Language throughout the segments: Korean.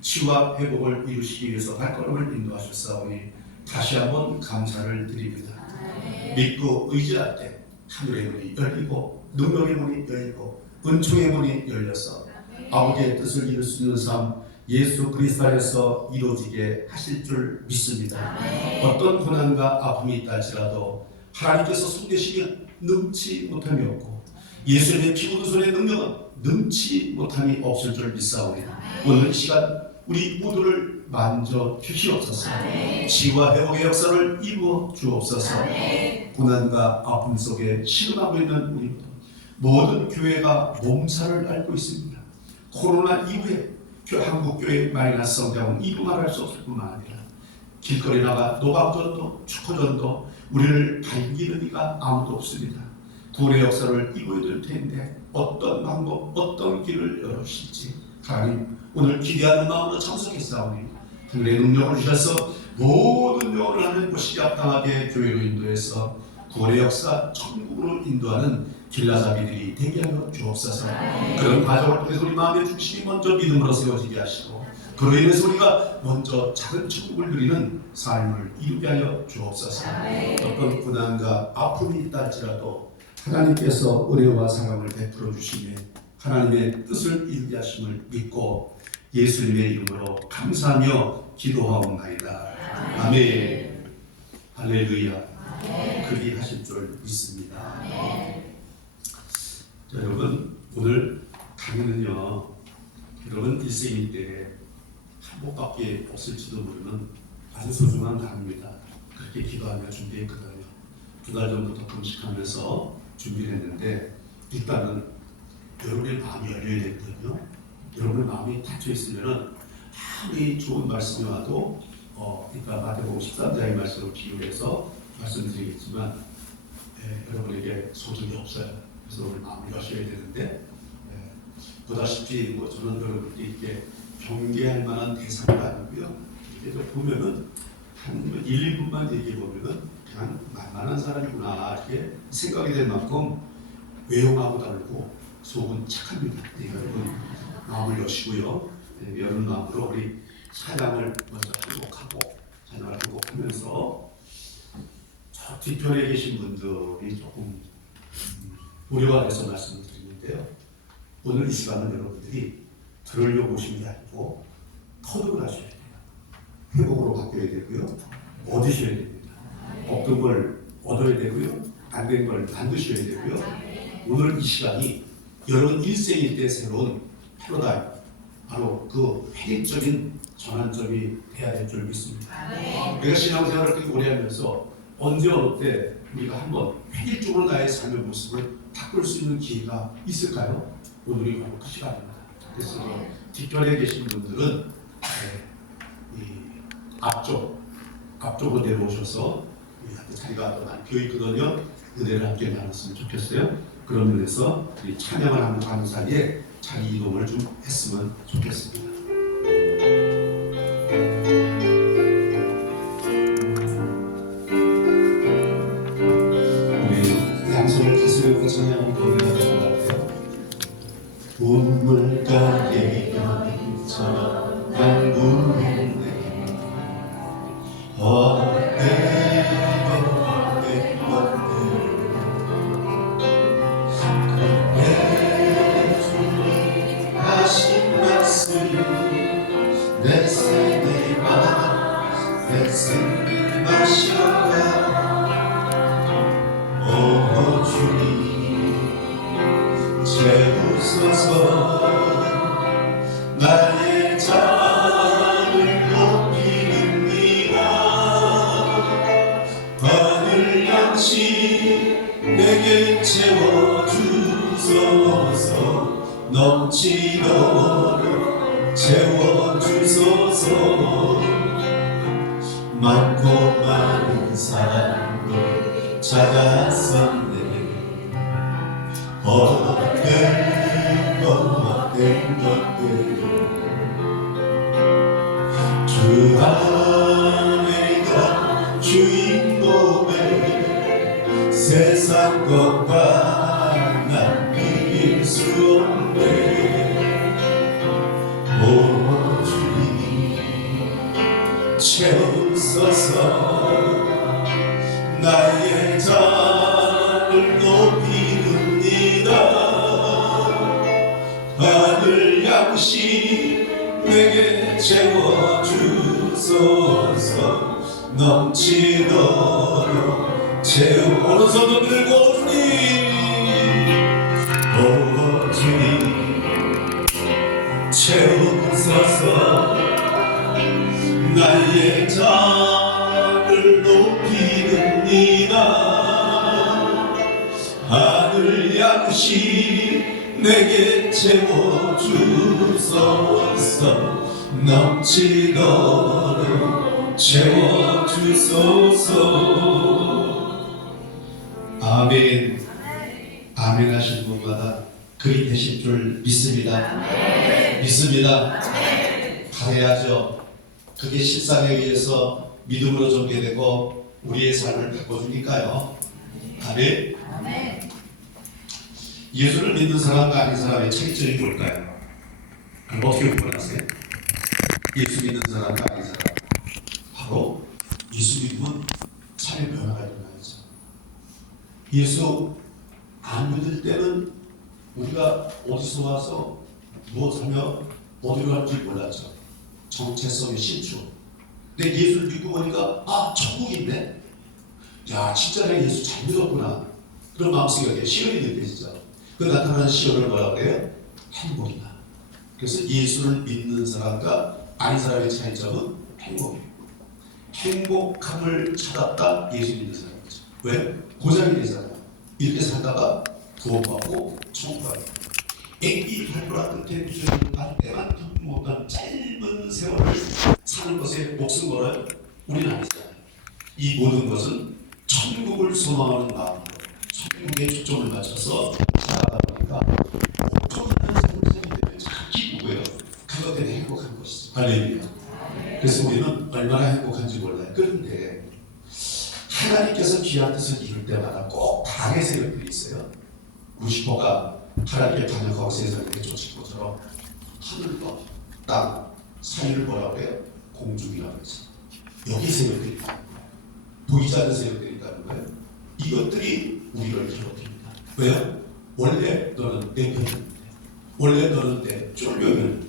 치유와 회복을 이루시기 위해서 발걸음을 인도하셨사오니 다시 한번 감사를 드립니다. 믿고 의지할 때 하늘의 문이 열리고 능력의 문이 열리고 은총의 문이 열려서 아버지의 뜻을 이룰 수 있는 삶 예수 그리스도 안에서 이루어지게 하실 줄 믿습니다. 어떤 고난과 아픔이 있다 할지라도 하나님께서 손대시면 능치 못함이 없고 예수님의 피 묻은 손의 능력은 능치 못함이 없을 줄 믿사오니 오늘 이 시간 우리 모두를 만져 주시옵소서. 치유와 회복의 역사를 이루어 주옵소서. 고난과 아픔 속에 신음하고 있는 우리 모든 교회가 몸살을 앓고 있습니다. 코로나 이후에 한국교회의 마이너스 성장은 이루 말할 수 없을 뿐만 아니라 길거리 나가 노방전도 축구전도 우리를 반기는 이가 아무도 없습니다. 구원의 역사를 이루어야 될 텐데 어떤 방법 어떤 길을 열어주실지 하나님 오늘 기대하는 마음으로 참석했사오니 하늘의 능력을 주셔서 모든 영혼을 하는 것이 합당하게 교회로 인도해서 구원의 역사 천국으로 인도하는 길라잡이들이 되게 하여 주옵소서. 그런 과정을 통해서 우리 마음의 중심이 먼저 믿음으로 세워지게 하시고 그로 인해서 우리가 먼저 작은 천국을 누리는 삶을 이루게 하여 주옵소서. 어떤 고난과 아픔이 있다 할지라도 하나님께서 은혜와 사랑을 베풀어 주시며 하나님의 뜻을 이루게 하심을 믿고 예수님의 이름으로 감사하며 기도하옵나이다. 아멘. 할렐루야. 그리 하실 줄 믿습니다. 자, 여러분 오늘 강의는요 여러분 일생일 때 한 번밖에 없을지도 모르는 아주 소중한 강의입니다. 그렇게 기도하며 준비했거든요. 2달 전부터 금식하면서 준비를 했는데 일단은 여러분의 마음이 열려야 되거든요. 여러분의 마음이 닫혀 있으면은 아무리 좋은 말씀이 와도 그러니까 마태복음 13장의 말씀을 비유해서 말씀드리겠지만 여러분에게 소득이 없어요. 그래서 오늘 마음을 여셔야 되는데 보다시피 저는 여러분들이 이렇게 경계할 만한 대상도 아니고요. 이렇게 보면은 한 1, 2분만 얘기해 보면은 그냥 만만한 사람이구나 이렇게 생각이 될 만큼 외형하고 다르고 속은 착합니다. 여러분 마음을 여시고요. 여러분 마음으로 우리 찬양을 먼저 회복하면서 저 뒤편에 계신 분들이 조금 우려가 돼서 말씀을 드리는데요. 오늘 이 시간은 여러분들이 들으려고 오신 게 아니고 터득을 하셔야 돼요. 회복으로 바뀌어야 되고요. 얻으셔야 됩니다. 없던 걸 얻어야 되고요. 안 된 걸 만드셔야 되고요. 오늘 이 시간이 여러분 일생일 때 새로운 패러다임, 바로 그 획일적인 전환점이 돼야 될 줄 믿습니다. 우리가 신앙생활을 그렇게 오래 하면서 언제 어느 때 우리가 한번 획일적으로 나의 삶의 모습을 바꿀 수 있는 기회가 있을까요? 오늘이 바로 그 시간입니다. 그래서 뒷편에 계신 분들은 앞쪽으로 내려오셔서 자리가 또 많이 비어있거든요. 은혜를 함께 나눴으면 좋겠어요. 그런 면에서 우리 찬양을 하는 가는 사이에 자기 이동을 좀 했으면 좋겠습니다. 우리 양손을 가슴에 찬양하는 노래가 될 것 같아요. 우물가의 여인처럼 난 구했네. 내 삶의 맘, 내 삶을 마셔가. 오 주님 채우소서. 나의 잔을 높이는이라. 하늘 양식 내게 채워주소서. 넘치도록 채워주소서. 많고 많은 사람을 찾았었네. 헛된 것들 주 안에 가 주인공의 세상 것과 난 비길 수 없네. 오 주님 채우소서 나의 잔을 높이는이다 하늘 양식 내게 채워주소서 넘치도록 채우 오른손을 들고 주님 채우소서 나의 잔을 높이는이다 하늘 양식 내게 채워주소서 넘치도록 채워주소서. 아멘. 아멘 하시는 분마다 그리 되실 줄 믿습니다. 믿습니다. 바라야죠. 그게 실상에 의해서 믿음으로 전개되고 우리의 삶을 바꿔주니까요. 아멘. 예수를 믿는 사람과 아닌 사람의 차이점이 뭘까요? 어떻게 구분하세요? 예수 믿는 사람과 아닌 사람. 바로 예수 믿으면 삶의 변화가 일어나죠. 예수 안 믿을 때는 우리가 어디서 와서 무엇하며 어디로 갈지 몰랐죠. 정체성의 실추. 근데 예수를 믿고 보니까 아 천국인데? 야 진짜 내가 예수 잘 믿었구나. 그런 마음속에 시련이 느껴지죠. 그 나타나는 시련을 뭐라고 해요? 행복이다. 그래서 예수를 믿는 사람과 아닌 사람의 차이점은 행복이에요. 행복함을 찾았다 예수 믿는 사람이죠. 왜? 고장이 되잖아요. 이렇게 살다가 구원받고 천국 가요. 애기 발가락 끝에 붙여있는 때만큼 못한 짧은 세월을 사는 것에 목숨 걸어요. 우리는 아니잖아요. 이 모든 것은 천국을 소망하는 마음으로 천국에 초점을 맞춰서 살아가다 보니까 엄청난 삶이 되면 참 기쁘고요. 그것 때문에 행복한 것이죠. 할렐루야. 그래서 우리는 얼마나 행복한지 몰라요. 그런데 하나님께서 귀한 뜻을 이룰 때마다 꼭 당의 세력들이 있어요. 루시퍼가 하나님의 반역하고 세상에게 쫓을 것처럼 하늘과 땅 사이를 뭐라고 해요? 공중이라고 해서 여기 세력들이 있다는 거예요. 보이지 않는 세력들이 있다는 거예요. 이것들이 우리를 괴롭힙니다. 왜요? 원래 너는 내 편이었는데 원래 너는 내 쫄병이었는데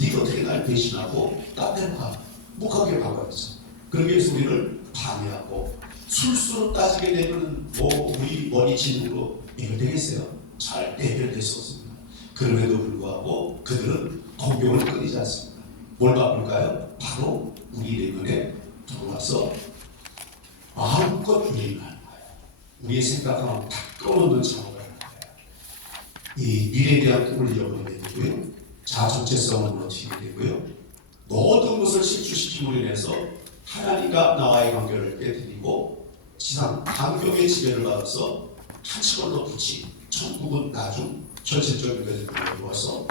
네가 어떻게 날 대신하고 딴 데로 가 못 가게 바꿔야죠. 그러기 위해서 우리를 방해하고 술수로 따지게 되면 뭐 우리 머리 진으로 해결되겠어요? 절대 해결될 수 없습니다. 그럼에도 불구하고 그들은 공병을 끊이지 않습니다. 뭘 바꿀까요? 바로 우리 내면에 들어와서 마음껏 유행을 하는 거예요. 우리의 생각하고 다 꺼놓는 작업을 하는 거예요. 이 미래에 대한 꿈을 잃어버리게 되고요. 자정체성을 무너뜨리게 되고요. 모든 것을 실추시킴으로 인해서 하나님과 나와의 관계를 깨뜨리고 지상 환경의 지배를 받아서 한치걸로 붙이 천국은 나중 현실적인 것에 들어와서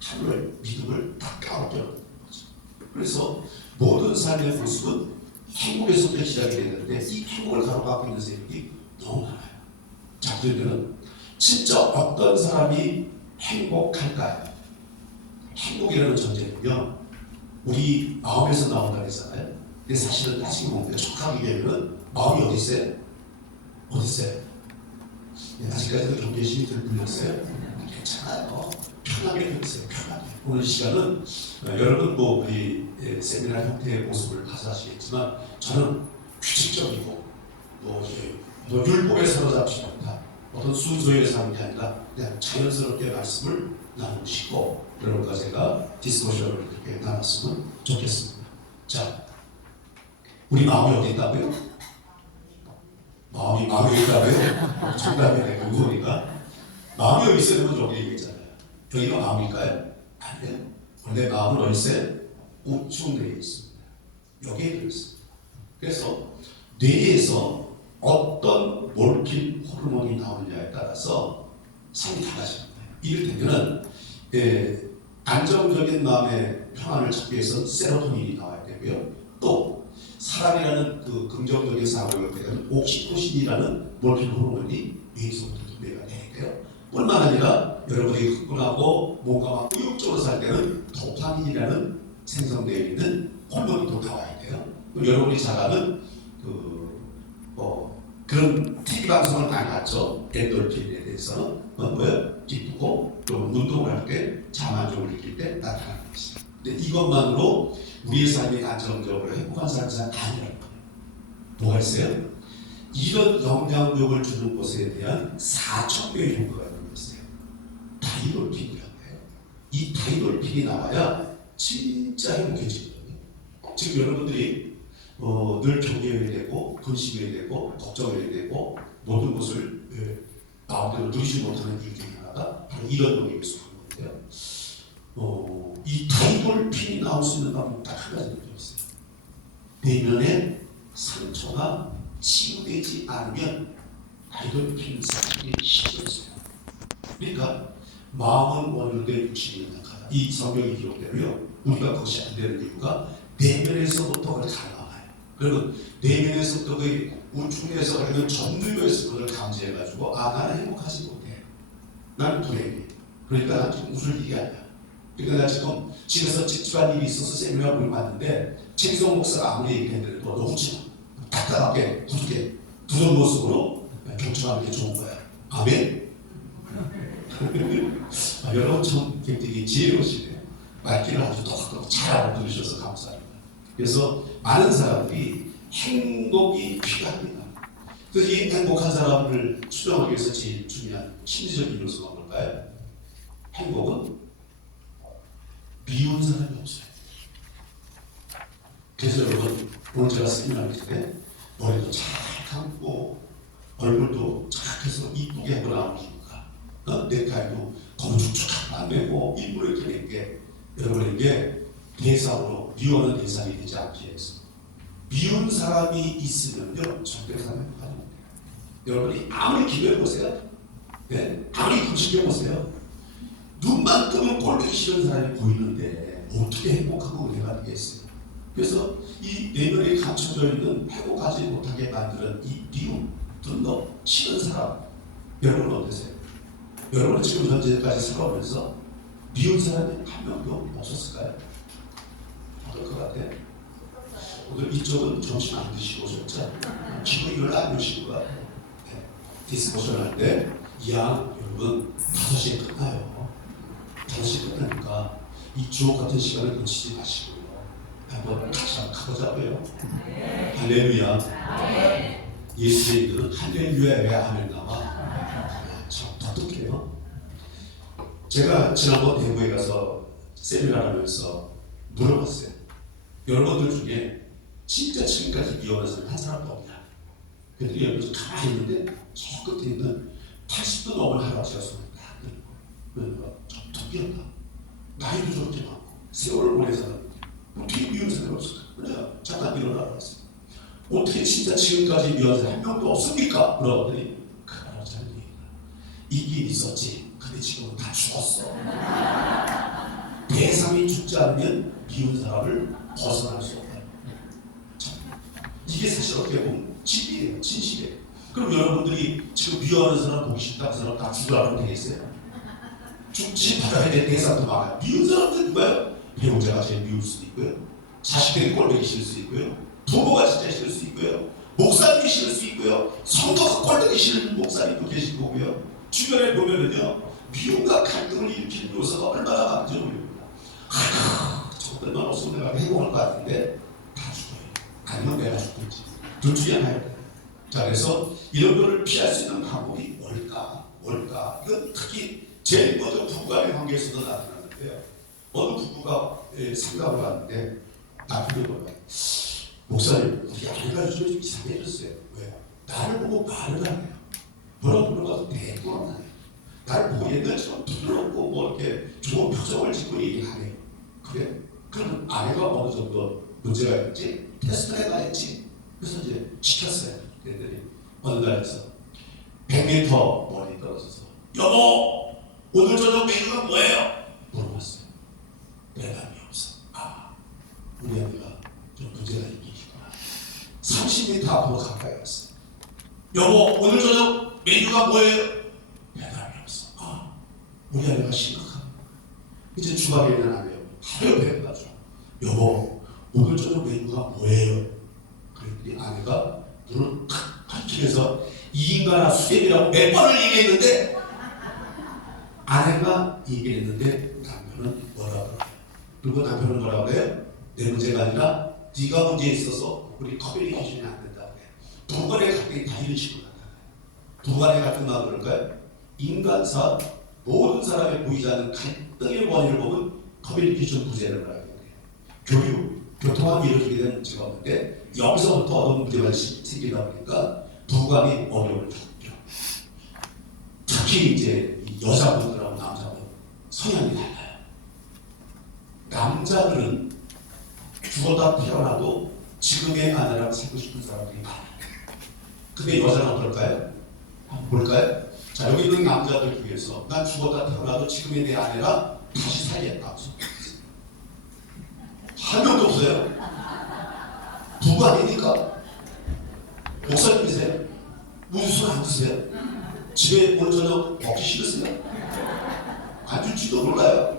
하늘을 믿음을 다 까먹게 하는 거죠. 그래서 모든 삶의 모습은 행복에서부터 시작이 되는데 이 행복을 가로막고 있는 세력이 너무 많아요. 자, 그러면 진짜 어떤 사람이 행복할까요? 행복이라는 전제는요, 우리 마음에서 나온다고 했잖아요. 근데 사실은 따지고 보면 정확하게 얘기하면 마음이 어디 있어요? 어디 있어요? 아직까지도 경계심이 들렸어요? 괜찮아요. 편하게 들으세요. 편하게. 오늘 시간은 여러분 뭐 우리 세미나 형태의 모습을 가져가시겠지만 저는 규칙적이고 뭐 율법에 사로잡지 못한 어떤 순서에 사는 게 아니라 그냥 자연스럽게 말씀을 나누고 싶고 여러분과 제가 디스커션을 이렇게 나눴으면 좋겠습니다. 자, 우리 마음이 어디 있다고요? 마음이 있다고요? 정답이네. 누구니까? 마음이 어디 있어야 되면 여기 얘기했잖아요. 여기가 마음일까요? 아니에요. 원래 마음은 어디 있어요? 우측 뇌에 있습니다. 여기에 들어있습니다. 그래서 뇌에서 어떤 몰킬 호르몬이 나오느냐에 따라서 삶이 달라집니다. 이를테면 안정적인 마음의 평안을 찾기 위해서는 세로토닌이 나와야 되고요. 또 사랑이라는 그 긍정적인 사고를 되면 옥시토신이라는 몰킬 호르몬이 뇌에서부터 분비가 돼야 돼요. 뿐만 아니라 여러분이 흥분하고 뭔가 막 의욕적으로 살 때는 도파민이라는 생성되어 있는 호르몬이 또 나와야 돼요. 여러분이 잘 아는 그런 TV 방송을 많이 봤죠. 엔돌핀에 대해서는 뭐예요? 기쁘고 또 운동을 할 때 자만족을 느낄 때 나타나는 것이죠. 근데 이것만으로 우리의 삶이 안정적으로 행복한 삶이 아니라는 거예요. 뭐가 있어요? 이런 영향력을 주는 것에 대한 4,000배의 효과가 있는 것이에요. 다이돌핀이라고 해요. 이 다이돌핀이 나와야 진짜 행복해지거든요. 지금 여러분들이 늘 경계해야 되고 근심해야 되고 걱정해야 되고 모든 것을 마음대로 누리지 못하는 이유 중에 하나가 바로 이런 영역에 속한 건데요. 이 다이돌핀이 나올 수 있는 방법은 딱 한 가지밖에 없어요. 내면의 상처가 치유되지 않으면 다이돌핀 사실이 시작했어요. 그러니까 마음은 원하는데 육신이 약하다. 이 성경이 기록되고요. 우리가 그것이 안 되는 이유가 내면에서부터 그걸 가능하요. 그러면 내면에서부터 그 우중에서 그러면 전류에서 그걸 감지해가지고 나는 행복하지 못해. 나는 불행해. 그러니까 난 지금 웃을 일이 아니야. 그러니까 나 지금 집에서 집안일이 있어서 세미나 보러 갔는데 최기성 목사가 아무리 얘기했는데 너 웃지 마. 딱딱하게 굳게 두른 모습으로 경청하는 게 좋은 거야. 아멘. 여러분 참 굉장히 지혜로우시네요. 말귀를 아주 똑똑하고 잘 알아들으셔서 감사합니다. 그래서 많은 사람들이 행복이 필요합니다. 그래서 이 행복한 사람을 추정하기 위해서 제일 중요한 심리적인 요소가 뭘까요? 행복은 미운 사람이 없어요. 그래서 여러분 오늘 제가 세미나를 할 때 머리도 잘 감고 얼굴도 착해서 이쁘게 하고 나오는 이유가 넥타이도 거무쭉쭉 안 내고 일부러 이렇게 낸 게 여러분에게 대상으로 미워하는 대상이 되지 않기 위해서. 미운 사람이 있으면요 절대로 사람이 행복하지 못해요. 여러분이 아무리 기도해보세요. 네? 아무리 금식해보세요. 눈만 뜨면 꼴보기 싫은 사람이 보이는데 어떻게 행복하고 은혜가 되겠어요. 그래서 이 내면에 감춰져 있는 행복하지 못하게 만드는 이 미움, 분노, 싫은 사람 여러분은 어떠세요? 여러분은 지금 현재까지 살아오면서 미운 사람이 한 명도 없었을까요? 어떨 것 같아요? 오늘 이쪽은 점심 안 드시고 오셨죠? 기분이 별로 안 좋으신 것 같아요. 네. 디스커션 할 때 이왕 여러분 5시에 끝나요. 5시에 끝나니까 이 주옥 같은 시간을 놓치지 마시고요. 한번 같이 한번 가보자고요. 할렐루야. 예수의 이름은 할렐루야에 아멘 나와. 참 독특해요. 제가 지난번 대구에 가서 세미나를 하면서 물어봤어요. 여러분들 중에 진짜 지금까지 미워하는 사람 한 사람도 없냐? 그랬더니 여러분 가만히 있는데 저 끝에 있는 80도 넘은 할아버지가 손을 딱 들고 그러니까 좀 특이하다. 나이도 저렇게 많고 세월을 오래 살았는데 어떻게 미운 사람이 없을까? 그래요. 잠깐 일어나라 그랬어요. 어떻게 진짜 지금까지 미워하는 사람이 한 명도 없습니까? 그러더니 그 할아버지는 있긴 있었지. 근데 지금은 다 죽었어. 대상이 죽지 않으면 미운 사람을 벗어날 수 없다. 이게 사실 어떻게 보면 진리예요. 진실이에요. 그럼 여러분들이 지금 미워하는 사람 보기 싫다 그 사람 다 죽으라고 되겠어요? 죽지 말아야 될 대상도 많아요. 미운 사람들 누가요? 배우자가 제일 미울 수도 있고요. 자식들이 꼴보기 싫을 수 있고요. 부모가 진짜 싫을 수 있고요. 목사님이 싫을 수 있고요. 성도가 꼴보기 싫은 목사님도 계실 거고요. 주변에 보면은요. 미움과 갈등을 일으키는 요소가 얼마나 많은지 모릅니다. 저것들만 없으면 내가 행복할 것 같은데 다 죽어요. 아니면 내가 죽든지. 둘 중에 하나예요. 자, 그래서 이런 거를 피할 수 있는 방법이 뭘까? 이건 특히 제일 먼저 부부간의 관계에서도 나타나는데요. 어느 부부가 상담을 하는데 남편이 뭐예요? 목사님, 우리 아내가 요즘에 좀 이상해졌어요. 왜요? 나를 보고 말을 안 해요. 뭐라고 물어봐도 대꾸는 안 해요. 나를 보고 옛날처럼 부드럽고 뭐 이렇게 좋은 표정을 짓고 얘기를 안 해요. 그래? 그럼 아내가 어느 정도 문제가 있지? 테스트를 해봐야지. 그래서 이제 시켰어요. 그랬더니 어느 날에서 100m 멀리 떨어져서 여보! 오늘 저녁 메뉴가 뭐예요? 물어봤어요. 대답이 없어. 우리 아내가 좀 문제가 있겠구나. 30m 앞으로 가까이 왔어요. 여보, 오늘 저녁 메뉴가 뭐예요? 대답이 없어. 우리 아내가 심각하다. 이제 주방에 있는 아내요. 하루 배워가지고 여보, 오늘 저녁 메뉴가 뭐예요? 그랬더니 아내가 눈을 탁 펼치면서 이 인간아 수렴이라고 몇 번을 얘기했는데 아내가 얘기했는데 남편은 뭐라고 그래요? 그리고 남편은 뭐라고 그래요? 내 문제가 아니라 네가 문제에 있어서 우리 커뮤니케이션이 안 된다고 그래요. 두 번의 갈등이 다 이런 식으로 나타나요. 두 번의 갈등만 그럴까요? 인간사 모든 사람의 보이지 않는 갈등의 원인을 보면 커뮤니케이션 부재를 말하게 돼요. 교류, 교통하고 이루어지게 되는 문제가 없는데 여기서부터 어떤 문제가 생기다 보니까 부관이 어려움을 겪죠. 특히 이제 여자분들하고 남자분 성향이 달라요. 남자들은 죽었다 태어나도 지금의 아내랑 살고 싶은 사람들이 많아요. 근데 여자는 어떨까요? 볼까요? 자, 여기 있는 남자들 중에서 난 죽었다 태어나도 지금의 내 아내랑 다시 살겠다. 한 명도 없어요. 부부 아니니까. 목사님이세요? 무슨 술 안 드세요? 집에 오늘 저녁 먹기 싫으세요? 안 줄지도 몰라요.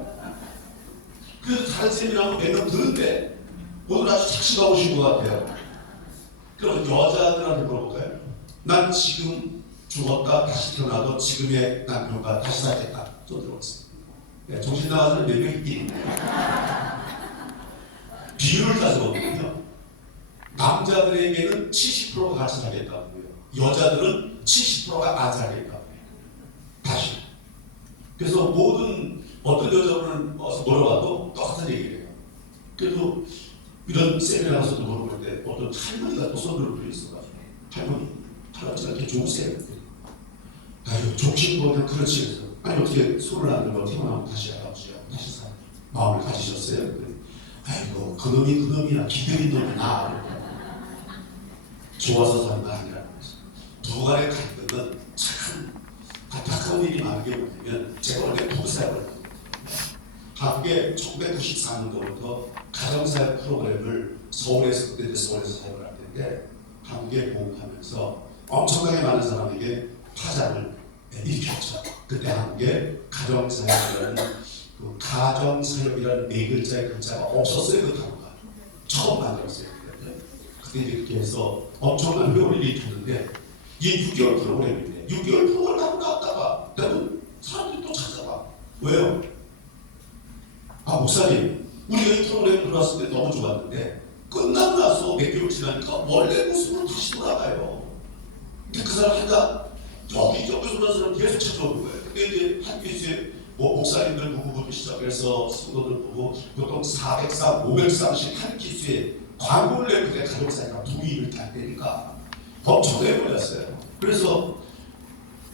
그래서 다른 쌤이랑 몇 명 드는데 오늘 아주 착시가 오신 것 같아요. 그럼 여자들한테 물어볼까요? 난 지금 죽었다 다시 태어나도 지금의 남편과 다시 살겠다. 좀 들어봤어요. 네, 정신 나가서는 몇 명 있긴 있네요. 비율을 따져보면요. 남자들에게는 70%가 같이 살겠다고요. 여자들은 70%가 안 살겠다고요. 다시. 그래서 모든 어떤 여자분을 와서 물어봐도 똑같은 얘기를 해요. 그래도 이런 세미나에서도 물어볼 때 어떤 할머니가 또 손들어 들어있어가지고 할머니, 할아버지가 이렇게 좋으세요? 아유, 좋긴 뭐냐 그렇지. 그래서 아니 어떻게 술을 안 들고 태어나면 다시 할아버지야 다시 사 마음을 가지셨어요? 아이고 그놈이야 기들인 놈이 나 좋아서 사는 거 아니라는 거죠. 부간의 갈등은 참 안타까운 일이 많은 게 뭐냐면 제가 원래 독사를 한국에 1994년도부터 가정사역 프로그램을 서울에서 그때 서울에서 사역을 할 텐데 한국에 보급하면서 엄청나게 많은 사람에게 파장을 일으켰죠. 그때 한국에 가정사역이라는 그 가정사역이라는 네 글자의 글자가 없었어요. 그 단어가 처음 만들었어요. 그때 이렇게 해서 엄청난 회원을 일으켰는데 이게 6개월 프로그램인데 6개월 프로그램 하고 나왔다가 여러분 사람들이 또 찾아봐. 왜요? 아 목사님 우리가 이 프로그램 들어왔을 때 너무 좋았는데 끝나고 나서 몇 개월 지나니까 원래 모습으로 다시 돌아가요. 근데 그 사람 하다 여기저기서 그런 사람 계속 찾아오는 거예요. 근데 이제 한 교수에 뭐 목사님들 부부부터 시작해서 성도들 보고 보통 400상, 500상씩 한 기수에 광고를 내고 그때 가족사니까 동의를 달 때니까 엄청나게 걸렸어요. 그래서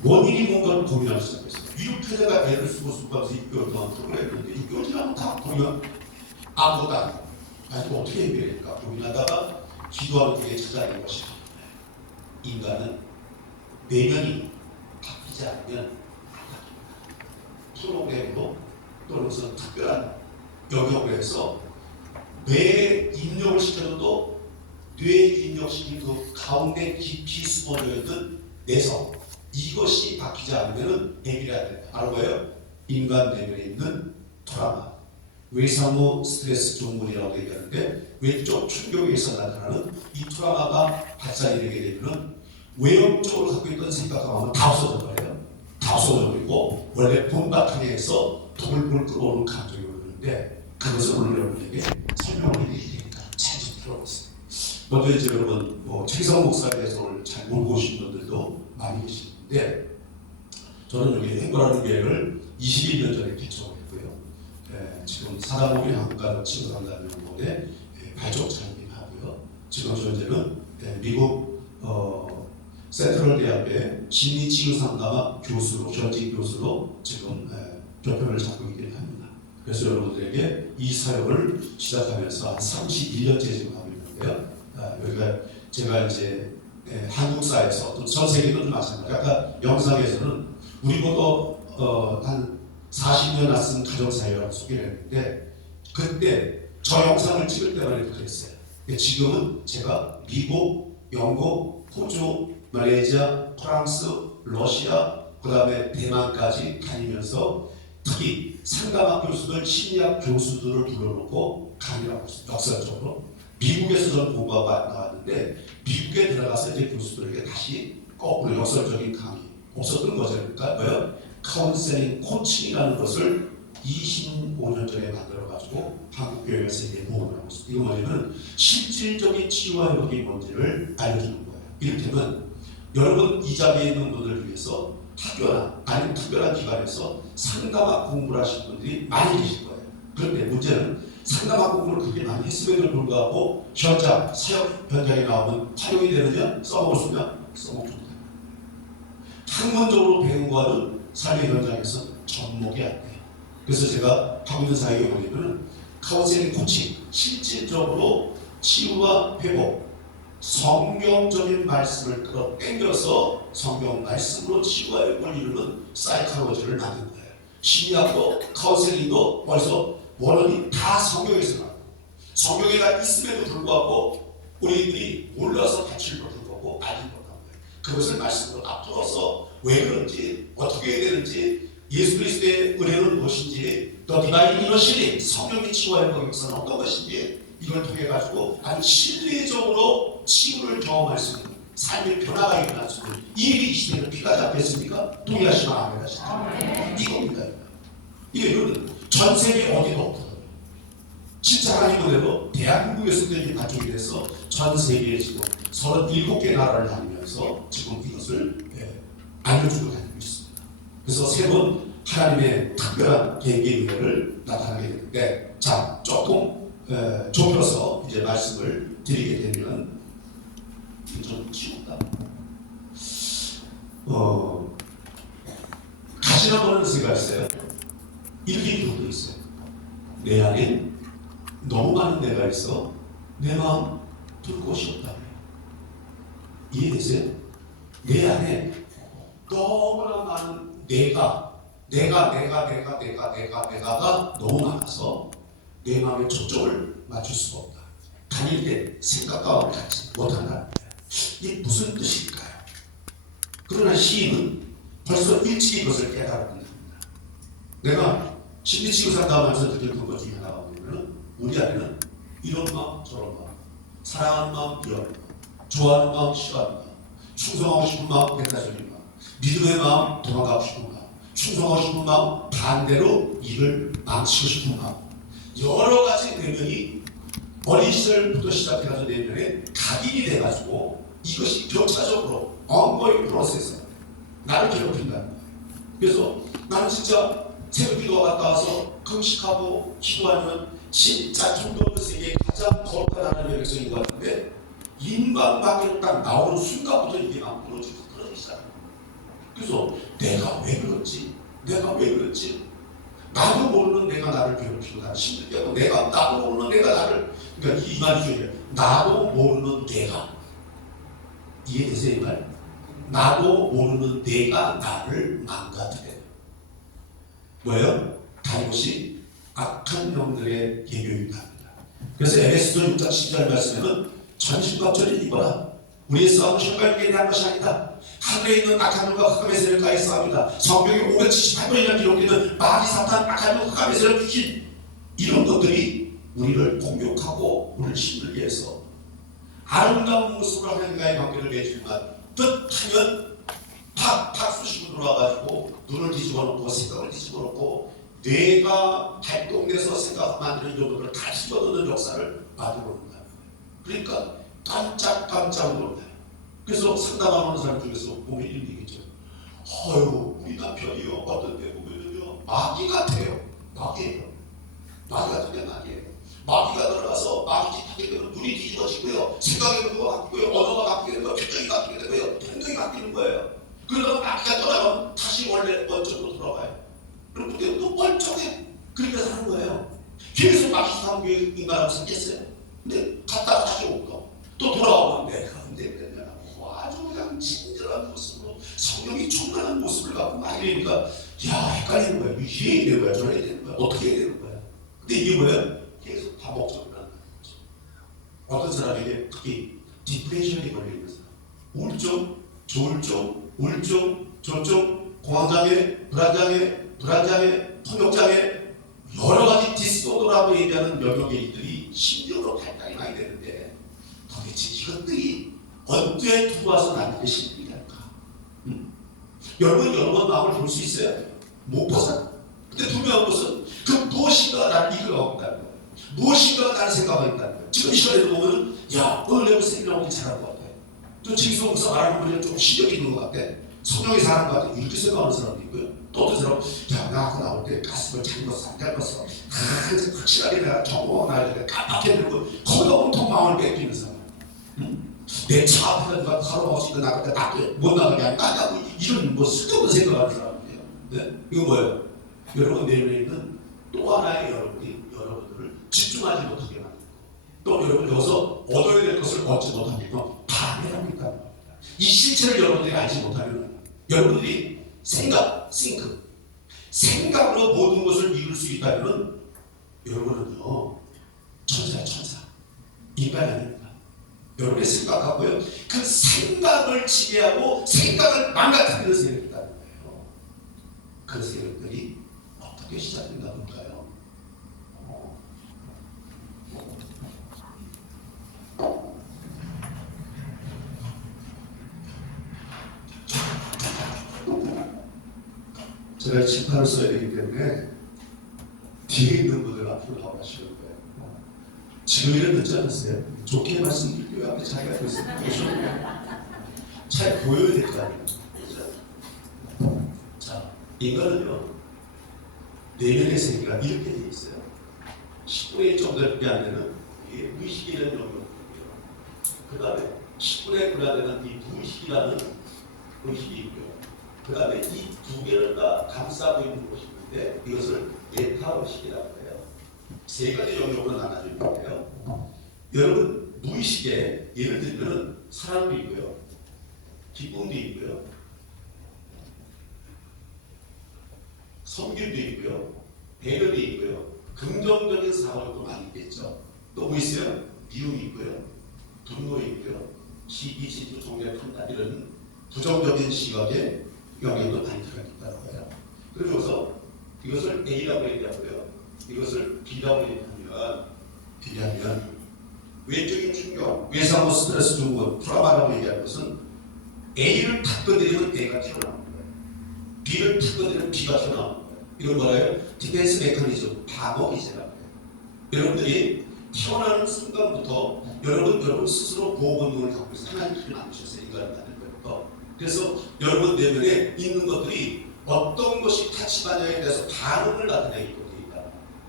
원인이 뭔가를 고민하기 시작했어요. 이렇게 내가 애를 쓰고 하면서 6개월 동안 프로그램을 했는데 6개월 지나면 다 보면 아무것도 안 해요. 아니 어떻게 해결할까 고민하다가 기도하는 길에 찾아낸 것이 인간은 내면이 바뀌지 않으면 안 바뀝니다. 프로그램으로 또는 무슨 특별한 영역을 해서 뇌에 입력을 시켜도 뇌에 입력시킨 그 가운데 깊이 숨어져 있는 내성 이것이 바뀌지 않으면 해결이 안 된다. 바로 뭐예요? 인간 내면에 있는 트라우마 외상후 스트레스 종문이라고 얘기하는데 외적 충격에서 나타나는 이 트라우마가 발산이 되게 되면 외형적으로 갖고 있던 생각과 마음은 다 없어져 버려요. 다 없어져 버리고 원래 본바탕에서 동물불 끌어오는 감정이 오르는데 그것을 오늘 여러분에게 설명을 해드릴 테니까 잘 좀 들어보세요. 먼저 이제 여러분 최성 목사에 대해서 오늘 잘 모르고 오신 분들도 많이 계시는데 저는 여기 행보라는 계획을 21년 전에 개척을 했고요. 지금 사단법인 한국가족 친구상담연구원에 발족 장님하고요. 지금 현재는 미국 센트럴 대학의 심리치유상담학 교수로 현직 교수로 지금 교편을 잡고 있긴 합니다. 그래서 여러분들에게 이 사역을 시작하면서 한 31년째 지금 하고 있는데요. 여기가 제가 이제 한국사에서 또 전 세계도 마찬가지. 아까 영상에서는 우리보다 한 40년 낯선 가정사회라고 소개를 했는데 그때 저 영상을 찍을 때만 해도 그랬어요. 지금은 제가 미국, 영국, 호주, 말레이시아, 프랑스, 러시아, 그 다음에 대만까지 다니면서 특히 상담학 교수들, 심리학 교수들을 불러놓고 강의를 하고 있어요. 역사적으로. 미국에서 전 공부하고 나왔는데 미국에 들어가서 이제 교수들에게 다시 거꾸로 역설적인 강의 없었던 거죠. 그러니까 뭐요? 카운셀링 코칭이라는 것을 25년 전에 만들어가지고 한국교회에서 이제 보험하고 있습니다. 이거 뭐냐면 실질적인 치유와 회복이 뭔지를 알려주는 거예요. 이를테면 여러분 이 자리에 있는 분들을 위해서 학교나 아니면 특별한 기관에서 상담학 공부를 하신 분들이 많이 계실 거예요. 그런데 문제는 상담학 공부를 그렇게 많이 했음에도 불구하고 현장, 사역 현장에 나오면 활용이 되느냐, 써먹을 수 있냐, 써먹지 못해요. 학문적으로 배운 거는 삶의 현장에서 접목이 안 돼요. 그래서 제가 하고 있는 사역에 보면 카운셀링 코칭, 실질적으로 치유와 회복, 성경적인 말씀을 끌어 당겨서 성경 말씀으로 치유와 회복을 이루는 사이콜로지를 만든 거예요. 심리학도 카운셀링도 벌써 원언이 다 성경에서 나와요. 성경에 다 있음에도 불구하고 우리들이 몰라서 다칠 것도 불구하고 알지 못한 거예요. 그것을 말씀으로 앞들어서 왜 그런지 어떻게 해야 되는지 예수 그리스도의 은혜는 무엇인지 더 디바인 이너시리 성령의 치유와 회복의 역사는 어떤 것인지 이걸 통해 가지고 아주 실리적으로 치유를 경험할 수 있는 삶의 변화가 일어날 수 있는 이 일이 이 시대는 필요하지 않겠습니까? 동의하시면 아멘 하시죠. 이겁니다. 이거는 전 세계 어디도 없거든요. 진짜 하나님 은혜로 대한민국에서도 이게 발족이 돼서 전 세계에 지금 37개 나라를 다니면서 지금 이것을 알려주고 다니고 있습니다. 그래서 세 번 하나님의 특별한 계획의 은혜를 나타나게 되는데, 자, 조금 좁혀서 이제 말씀을 드리게 되면 좀 쉬웠다. 가시나 보는 새가 있어요. 이렇게 기록되어 있어요. 내 안에 너무 많은 내가 있어 내 마음 둘 곳이 없다고요. 이해되세요? 내 안에 너무나 많은 내가가 너무 많아서 내 마음에 초점을 맞출 수가 없다. 다닐 때 생각과 같이 못한다는 거예요. 이게 무슨 뜻일까요? 그러나 시인은 벌써 일찍이 그것을 깨달은 겁니다. 내가 심리치료 상담하면서 느꼈던 것 중에 하나가 뭐냐면 우리 안에는 이런 마음 저런 마음, 사랑하는 마음 이런 마음, 좋아하는 마음 싫어하는 마음, 충성하고 싶은 마음 배타적인 마음, 믿음의 마음 도망가고 싶은 마음, 충성하고 싶은 마음 반대로 이를 망치고 싶은 마음, 여러 가지 내면이 어린 시절부터 시작해가지고 내면에 각인이 돼가지고 이것이 격차적으로 ongoing 프로세스 나를 괴롭힌다는 거예요. 그래서 나는 진짜 새벽 기도가 갔다 와서 금식하고 기도하는 진짜 정도는 세계에 가장 거룩한 하나님의 백성인 것 같은데 인간 밖으로 딱 나오는 순간부터 이게 막 무너지고 그러기 시작합니다. 그래서 내가 왜 그렇지? 나도 모르는 내가 나를 괴롭히고 나를 힘들게 하고 나도 모르는 내가 나를, 그러니까 이 말이 중요해요. 나도 모르는 내가, 이해되세요 이 말? 나도 모르는 내가 나를 망가뜨려요. 뭐예요? 다 이것이 악한 영들의 계교입니다. 그래서 에베소서 6장 10절 말씀에는 전신갑주를 입어라. 우리의 싸움은 혈과육에 대한 것이 아니다. 하늘에 있는 악한 영과 흑암의 세력과의 싸움이다. 성경에 578번이나 기록되는 마귀 사탄 악한 영 흑암의 세력 귀신, 이런 것들이 우리를 공격하고 우리를 힘들게 해서 아름다운 모습으로 하나님과의 관계를 맺지만 뜻하면 팍팍 쑤시고 돌아가지고 눈을 뒤집어 놓고 생각을 뒤집어 놓고 뇌가 발동돼서 생각 만드는 요소를 다 집어넣는 역사를 만들어놓는 거예요. 그러니까 깜짝 놀라요. 그래서 상담하는 사람 중에서 보면 이런 얘기죠. 우리 남편이요 어떤 때 보면요 마귀 같아요. 마귀예요. 마귀 같은 게 마귀예요. 마귀가 들어가서 마귀 하게 되면 눈이 뒤집어지고요, 생각이 바뀌고요, 언어가 바뀌게 되고요, 표정이 바뀌게 되고요, 행동이 바뀌는 거예요. 그러다가 마귀가 떠나면 다시 원래 원점으로 돌아가요. 그럼 그때 또 멀쩡해. 그렇게 사는 거예요. 계속 마귀 상교회 인간하고 생겼어요. 근데 갔다가 다시 오고 또 돌아오면 내가 언제 그랬냐고 아주 그냥 친절한 모습으로 성령이 충만한 모습을 갖고 막 이러니까 헷갈리는 거야. 이게 되는 거야, 저래야 되는 거야, 어떻게 해야 되는 거야. 근데 이게 뭐야? 계속 반복적으로 하는 거죠. 어떤 사람에게 특히 디프레션이 걸리는 사람, 우울증, 조울증, 우울증, 조증, 공황장애, 불안장애, 통역장애, 여러 가지 디스오더라고 얘기하는 영역의 일들이 심리적으로 발달이 많이 되는데 도대체 이것들이 언제 들어와서 나한테 심리할까? 여러분 여러 번 마음을 볼 수 있어요? 못 보잖아. 근데 분명한 것은 그 무엇인가 나를 이끌어가고 있다는 거예요. 무엇인가 나를 생각하고 있다는 거예요. 지금 이 시간에도 보면 야 오늘 내가 생각하기 잘한 것 같아. 좀 징수한 목사 말하는 분이 좀 실력이 있는 것 같아. 성령이 사는 것 같아. 이렇게 생각하는 사람도 있고요. 또 어떤 사람은 야나 아까 나올 때 가슴을 잠궜어 안 잠궜어 확실하게 내가 정보가 나야 돼. 깜빡해 들고 거기다 온통 마음을 뺏기는 사람. 내 차 앞에다 누가 바로 없이 나갈 때 나도 못 나가게 안 나냐고 이런 뭐 쓸데없는 생각하는 사람이에요. 네? 이거 뭐예요? 여러분 내면에 있는 또 하나의 여러분들을 집중하지 못하게 만들고 또 여러분 여기서 얻어야 될 것을 얻지 못하게끔 방해하고 있다는 겁니다. 이 실체를 여러분들이 알지 못하면 여러분들이 생각으로 모든 것을 이룰 수 있다면 여러분은요 천사야 천사 인간이 아닙니다. 여러분이 생각하고요 그 생각을 지배하고 생각을 망가뜨리는 세력이 있다는 거예요. 그 세력들이 어떻게 시작된다 볼까요? 제가 심판을 써야 되기 때문에 뒤에 있는 분들 앞으로 나오시는 거예요. 지금 이런 늦지 않았어요? 좋게 말씀드릴게요. 앞에 자기가 있습니다. 잘 보여야 될 거 아니에요. 자, 인간은요 내면의 세계가 이렇게 되어 있어요. 10분의 1 정도밖에 안 되는 무의식이라는 영역이에요. 그 다음에 10분의 9가 되는 이 무의식이라는 의식이 있고요. 그 다음에 이 두 개를 다 감싸고 있는 것이 있는데 이것을 메타의식이라고 해요. 세 가지 영역으로 나눠져 있는데요. 여러분 무의식에 예를 들면 사랑도 있고요. 기쁨도 있고요. 섬김도 있고요. 배려도 있고요. 긍정적인 사고도 많이 있겠죠. 또 뭐 있어요? 미움이 있고요. 분노 있고요. 시기, 질투, 정죄, 판단 이런 부정적인 시각에 영역도 많이 들어있다는 거예요. 그래서 이것을 A라고 얘기하고요. 이것을 B라고 얘기하면 외적인 충격, 외상후 스트레스 증후, 트라우마라고 얘기하는 것은 A를 탁 건드리면 A가 튀어나오는 거예요. B를 탁 건드리면 B가 튀어나오는 거예요. 이걸 뭐라요? 디펜스 메커니즘, 방어 기제라고 해요. 여러분들이 태어나는 순간부터 여러분 스스로 보호 본능을 갖고 있어요. 하나님이 만드셨어요. 인간이라는 것부터. 그래서 여러분 내면에 있는 것들이 어떤 것이 타치반야에 대해서 반응을 나타내기 때문입니다.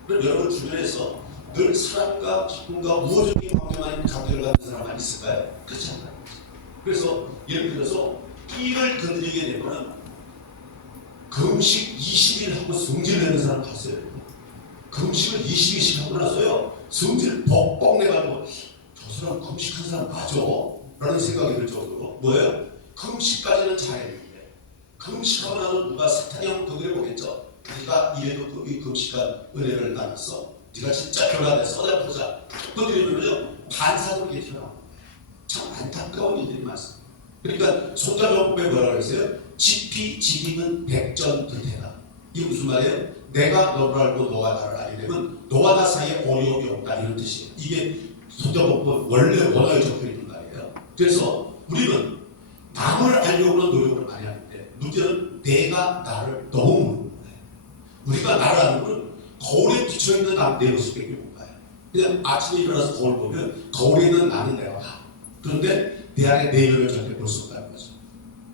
그럼 여러분 주변에서 늘 사랑과 기쁨과 우호적인 관계만 관계를 갖는 사람만 있을까요? 그렇지 않아요. 그래서 예를 들어서 B를 건드리게 되면 금식 20일 하고 성질 내는 사람 봤어요. 금식을 20일씩 하고 나서요 성질 벅벅 내가지고 저 사람 금식한 사람 맞아? 라는 생각이 들 정도로 뭐예요? 금식까지는 잘했는데 금식하고 나서 누가 사탄이 한번 건드려보겠죠. 네가 이래도 이 금식한 은혜를 나눴어. 네가 진짜 변화돼 써내보자. 건드리면요 반사적으로 이렇게 튀어나옵니다. 참 안타까운 일들이 많습니다. 그러니까 손자병법에 뭐라고 했어요? 지피지기는 백전불태다. 이게 무슨 말이에요? 내가 너를 알고 너가 나를 알려면 너와 나 사이에 어려움이 없다 이런 뜻이에요. 이게 손자병법 원래 원어에 적혀있는 말이에요. 그래서 우리는 남을 알려고는 노력을 많이 하는데 문제는 내가 나를 너무 모르는 거예요. 우리가 나를 아는 건 거울에 비춰있는 내 모습밖에 못 봐요. 그냥 아침에 일어나서 거울 보면 거울에 있는 나는 내가 봐. 그런데 내 안에 내면을 절대 볼 수 없다는 거죠.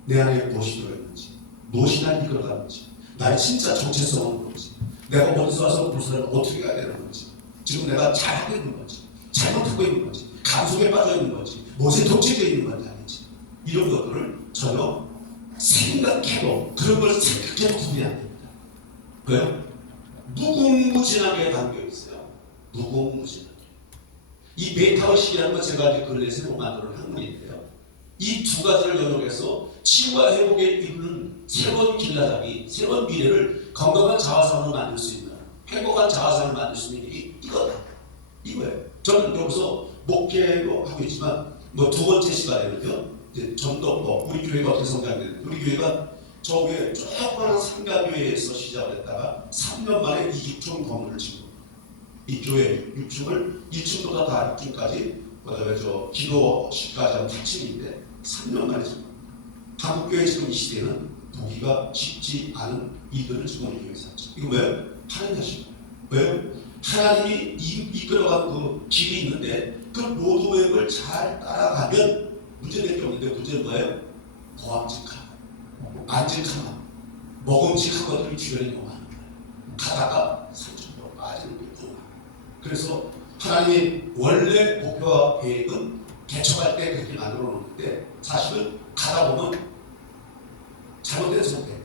내 안에 무엇이 들어있는지, 무엇이 날 이끌어가는지, 나의 진짜 정체성은 뭔지, 내가 어디서 와서 무엇을 어떻게 해야 되는 건지, 지금 내가 잘하고 있는 건지, 잘못하고 있는 건지, 감속에 빠져 있는 건지, 무엇에 독재되어 있는 건지 아닌지 이런 것들을 전혀 생각해도 그런 걸 생각해도 구분이 안 됩니다. 왜요? 무궁무진하게 담겨 있어요. 무궁무진하게. 이 메타의식이라는 건 제가 이제 근래 새로 만드는 학문인데요. 이 두 가지를 영역해서 치유와 회복에 이르는 새로운 길라잡이, 새로운 미래를 건강한 자화상으로 만들 수 있는, 행복한 자화상을 만들 수 있는 일이 이거다. 이거예요. 저는 여기서 목회로 하고 있지만 두 번째 시간에는요. 좀 더 우리 교회가 어떻게 성장되는지, 우리 교회가 저기에 조그마한 상가교회에서 시작을 했다가 3년 만에 2층 건물을 짓고 이 교회 6층을 1층보다 다 6층까지 그다음에 저 기도실까지 하면 4층인데 3년 만에 한국교회 지금 이 시대는 보기가 쉽지 않은 일들을 지금 우리 교회에서 하죠. 이거 왜요? 하나님 하신 거예요. 왜요? 하나님이 이끌어간 그 길이 있는데 그 로드맵을 잘 따라가면 문제될 게 없는데 문제는 뭐예요? 보암직함, 안직함, 먹음직한 것들이 주변에 너무 많은 거예요. 가다가 산중으로 빠지는 거예요. 그래서 하나님의 원래 목표와 계획은 개척할 때 그렇게 만들어 놓는데 사실은 가다 보면 잘못된 선택,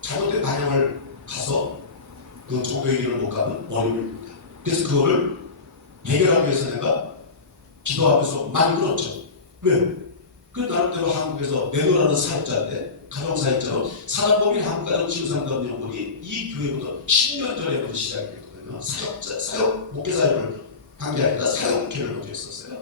잘못된 방향을 가서 그 종교의 길을 못 가면 어려움입니다. 그래서 그거를 해결하기 위해서 내가 기도하면서 만들었죠. 왜요? 그 나름대로 한국에서 내노라는 사역자인데 가정사역자로 사단법인 한국가정 치유상담연구원이 이 교회보다 10년 전에부터 시작이 됐거든요. 사역 목회사역을 한 게 아니라 사역 목회를 먼저 했었어요.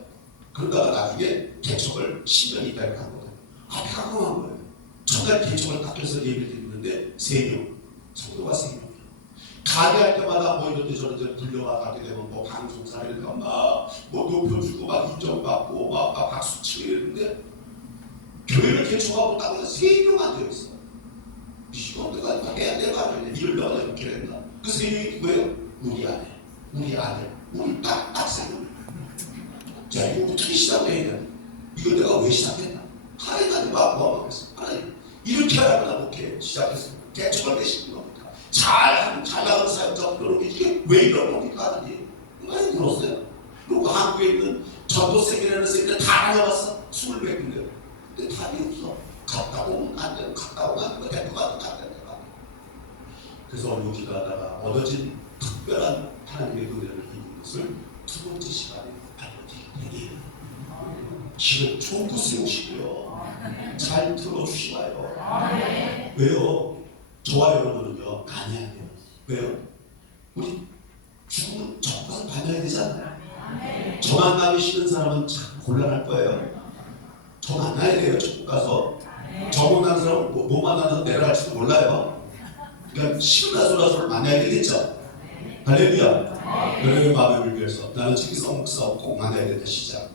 그러다가 나중에 개척을 10년 있다 이렇게 한 거예요. 앞에 깜깜한 거예요. 첫날 개척을 딱 해서 예배를 드리는데 3명, 성도가 3명. 가게할 때마다 뭐 이런데 저런데 불려가 가게 되면 뭐 방송사회가 막뭐 높여주고 막 인정받고 막 박수 치고 이러는데 교회를 개척하고 딱 3명 앉아있어. 이건 내가 해야 내가 안 해. 이를 내가 이렇게 했나. 그 3명이 누구예요? 우리 아내, 우리 아들, 우리 딱 3명. 자, 이거 어떻게 시작해야 되나? 이거 내가 왜 시작했나? 하나님한테 막 했어. 하나님, 이렇게 하라고 목회 시작했어. 개척을 내시는 겁니까? 잘 나가는 사역자 그러는 게 이게 왜 이런 겁니까? 하나님, 많이 물었어요. 그리고 한국에 있는 전도생이라는 생들 다 다녀봤어. 20군데. 근데 답이 없어. 갔다 오면 안 되고, 갔다 오면 안 되고, 대표가 안 되고. 그래서 어느 기도하다가 얻어진 특별한 하나님의 은혜를 입은 것을 두 번째 시간에 알려드리니 기름 좋은 쓰시고요. 잘 들어주시나요? 왜요? 저와 여러분은요 아니야 돼요. 왜요? 우리 죽으면 저 것을 받아야 되잖아요. 저 만나기 싫은 사람은 참 곤란할 거예요. 저 만나야 돼요. 천국 가서 저 만나는 사람은 뭐 만나서 내려갈지도 몰라요. 그러니까 시라소를 만나야 되겠죠. 할렐루야. 여러분의 마음을 위해서 나는 책이성 목사 꼭 만나야 된다. 시작.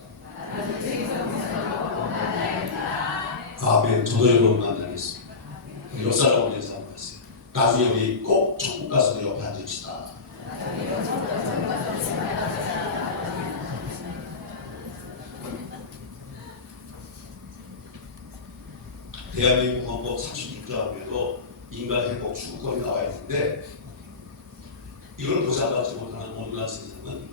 아멘. 저도 여러분 만나겠습니다. 옆 사람을 위해서 한번 하세요. 나중에 우리 꼭 천국 가서 옆에 앉읍시다. 대한민국 헌법 36조에도 인간 행복 추구권이 나와 있는데 이걸 보장받지 못하는 온갖 세상은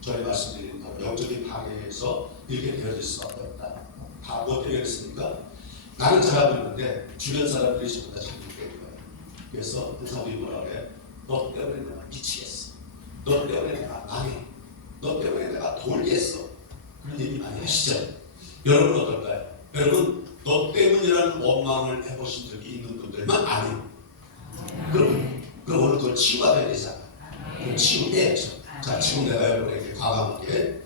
저희 말씀드린 영적인 방해에서 이렇게 되어질 수밖에 없다. 다 뭐 때문에 그랬습니까? 나는 잘하고 있는데 주변 사람들이 전부 다 잘못된 거예요. 그래서 항상 우리 뭐라 그래? 너 때문에 내가 미치겠어. 너 때문에 내가 망해. 너 때문에 내가 돌겠어. 그런 얘기 많이 하시죠? 여러분 어떨까요? 여러분 너 때문이라는 원망을 해보신 적이 있는 분들만 아니에요. 그럼 오늘 그걸 치유가 돼야 되잖아. 그럼 치유해야죠. 자, 지금 내가 여러분에게 과감하게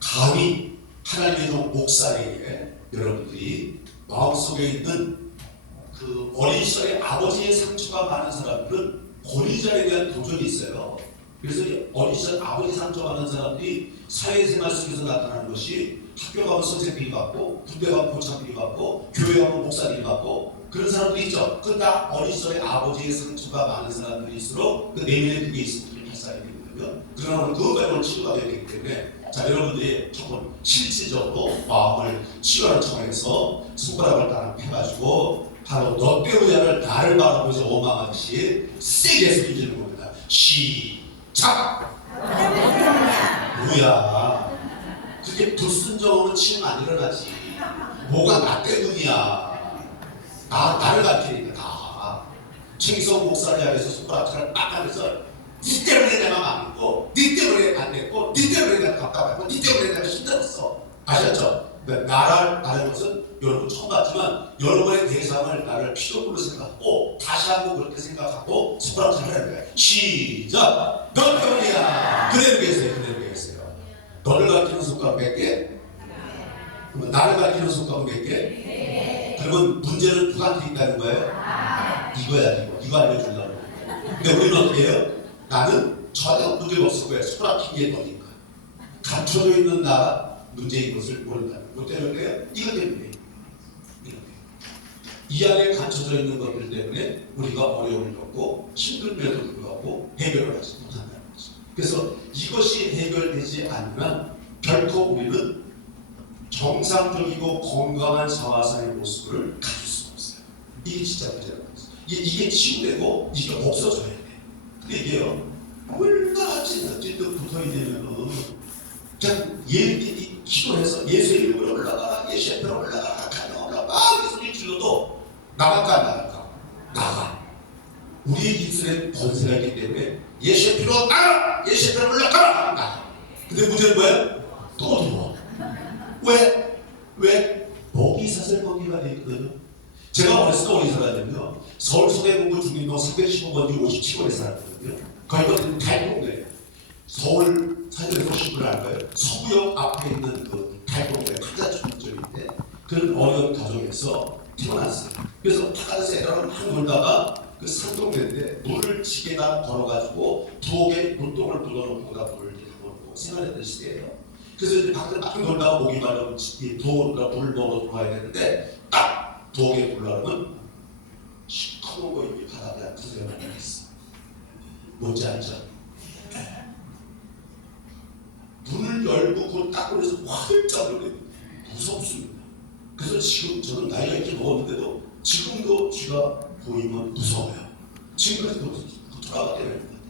감히 하나님의 종 목사에게 여러분들이 마음속에 있는 그 어린 시절에 아버지의 상처가 많은 사람들은 권위자에 대한 도전이 있어요. 그래서 어린 시절 아버지 상처 많은 사람들이 사회생활 속에서 나타나는 것이 학교 가면 선생 비리 받고 군대 가면 고참 비리 받고 교회 가면 목사 비리 받고 그런 사람들이 있죠. 그 다 어린 시절에 아버지의 상처가 많은 사람들일수록 그 내면에 그게 있으면 발산이 되거든요. 그러나 오늘 그것 빼고는 치유가 되야 되기 때문에 자 여러분들이 조금 실질적으로 마음을 치유하는 차원에서 손가락을 딱 펴가지고 바로 너 때문에 나를 바라보면서 원망하듯이 세게 소리지는 겁니다. 시작! 뭐야 그게 불순종으로 치면 안 일어나지. 뭐가 나 때문이야. 나를 가르치니까 다. 최기성 목사를 향해서 손가락을 딱 하면서 니 때문에 내가 망했고 니 때문에 안 됐고 니 때문에 내가 답답했고 니 때문에 내가 힘들었어. 아셨죠? 나라는 것은 여러분 처음 봤지만 여러분의 대상을 나를 피조물로 생각하고 다시 한번 그렇게 생각하고 손가락을 하는 거야. 시작! 너 때문이야. 그대로 계세요. 그대로 계세요. 너를 가르치는 손가락 몇 개? 나를 가르치는 손가락 몇 개? 그러면 문제는 누구한테 있다는 거예요? 이거야 이거 알려주려고. 근데 우리는 어떻게 해요? 나는 전혀 문제가 없을 거예요. 소라키기에 너니까. 감춰져 있는 나가 문제인 것을 모른다는 것 때문에 이것 때문에 이 안에 감춰져 있는 것들 때문에 우리가 어려움을 겪고 힘들면서 불구하고 해결을 하지 못한다는 거죠. 그래서 이것이 해결되지 않으면 결코 우리는 정상적이고 건강한 자화상의 모습을 가질 수 없어요. 이게 진짜 문제라는 거죠. 이게 치유되고 이게 없어져야 돼. 근데 이게요, 얼마나 찐득찐득 붙어있냐면은 그냥 기도해서 예수의 이름으로 올라가라, 예수의 앞으로 올라가라, 가면 올라가 막 소리 질러도 나가. 우리의 입술에 권세가 있기 때문에 예수의 피로 나가! 예수의 피로 올라가라! 나가. 근데 문제는 뭐야? 또 들어와. 왜? 목이 사슬거기가 돼 있거든요. 제가 어렸을 때 어디 살았냐면요, 서울 서대문구 중림동 315번지 57번에 살았거든요. 거기가 달동네, 서울 사전에 보신 분 알까요? 서구역 앞에 있는 그 달동네 한자촌점인데 그런 어려운 가정에서 태어났어요. 그래서 바깥에서 애들하고 막 놀다가 그 산동네인데 물을 지게다 걸어가지고 부엌에 물동을 묻어놓고 물을 넣어놓고 생활했던 시대예요. 그래서 이제 밖에 막 놀다가 목이 마르면 부엌으로 물을 먹어 들어와야 되는데 딱 부엌에 물러가면 시커먼 거 이게 바닥에 앉아서 있어. 뭔지 알죠? 문을 열고 그걸 딱 꺼내서 활짝 열어요. 무섭습니다. 그래서 지금 저는 나이가 이렇게 먹었는데도 지금도 쥐가 보이면 무서워요. 지금까지도 돌아가야 되는 것 같아요.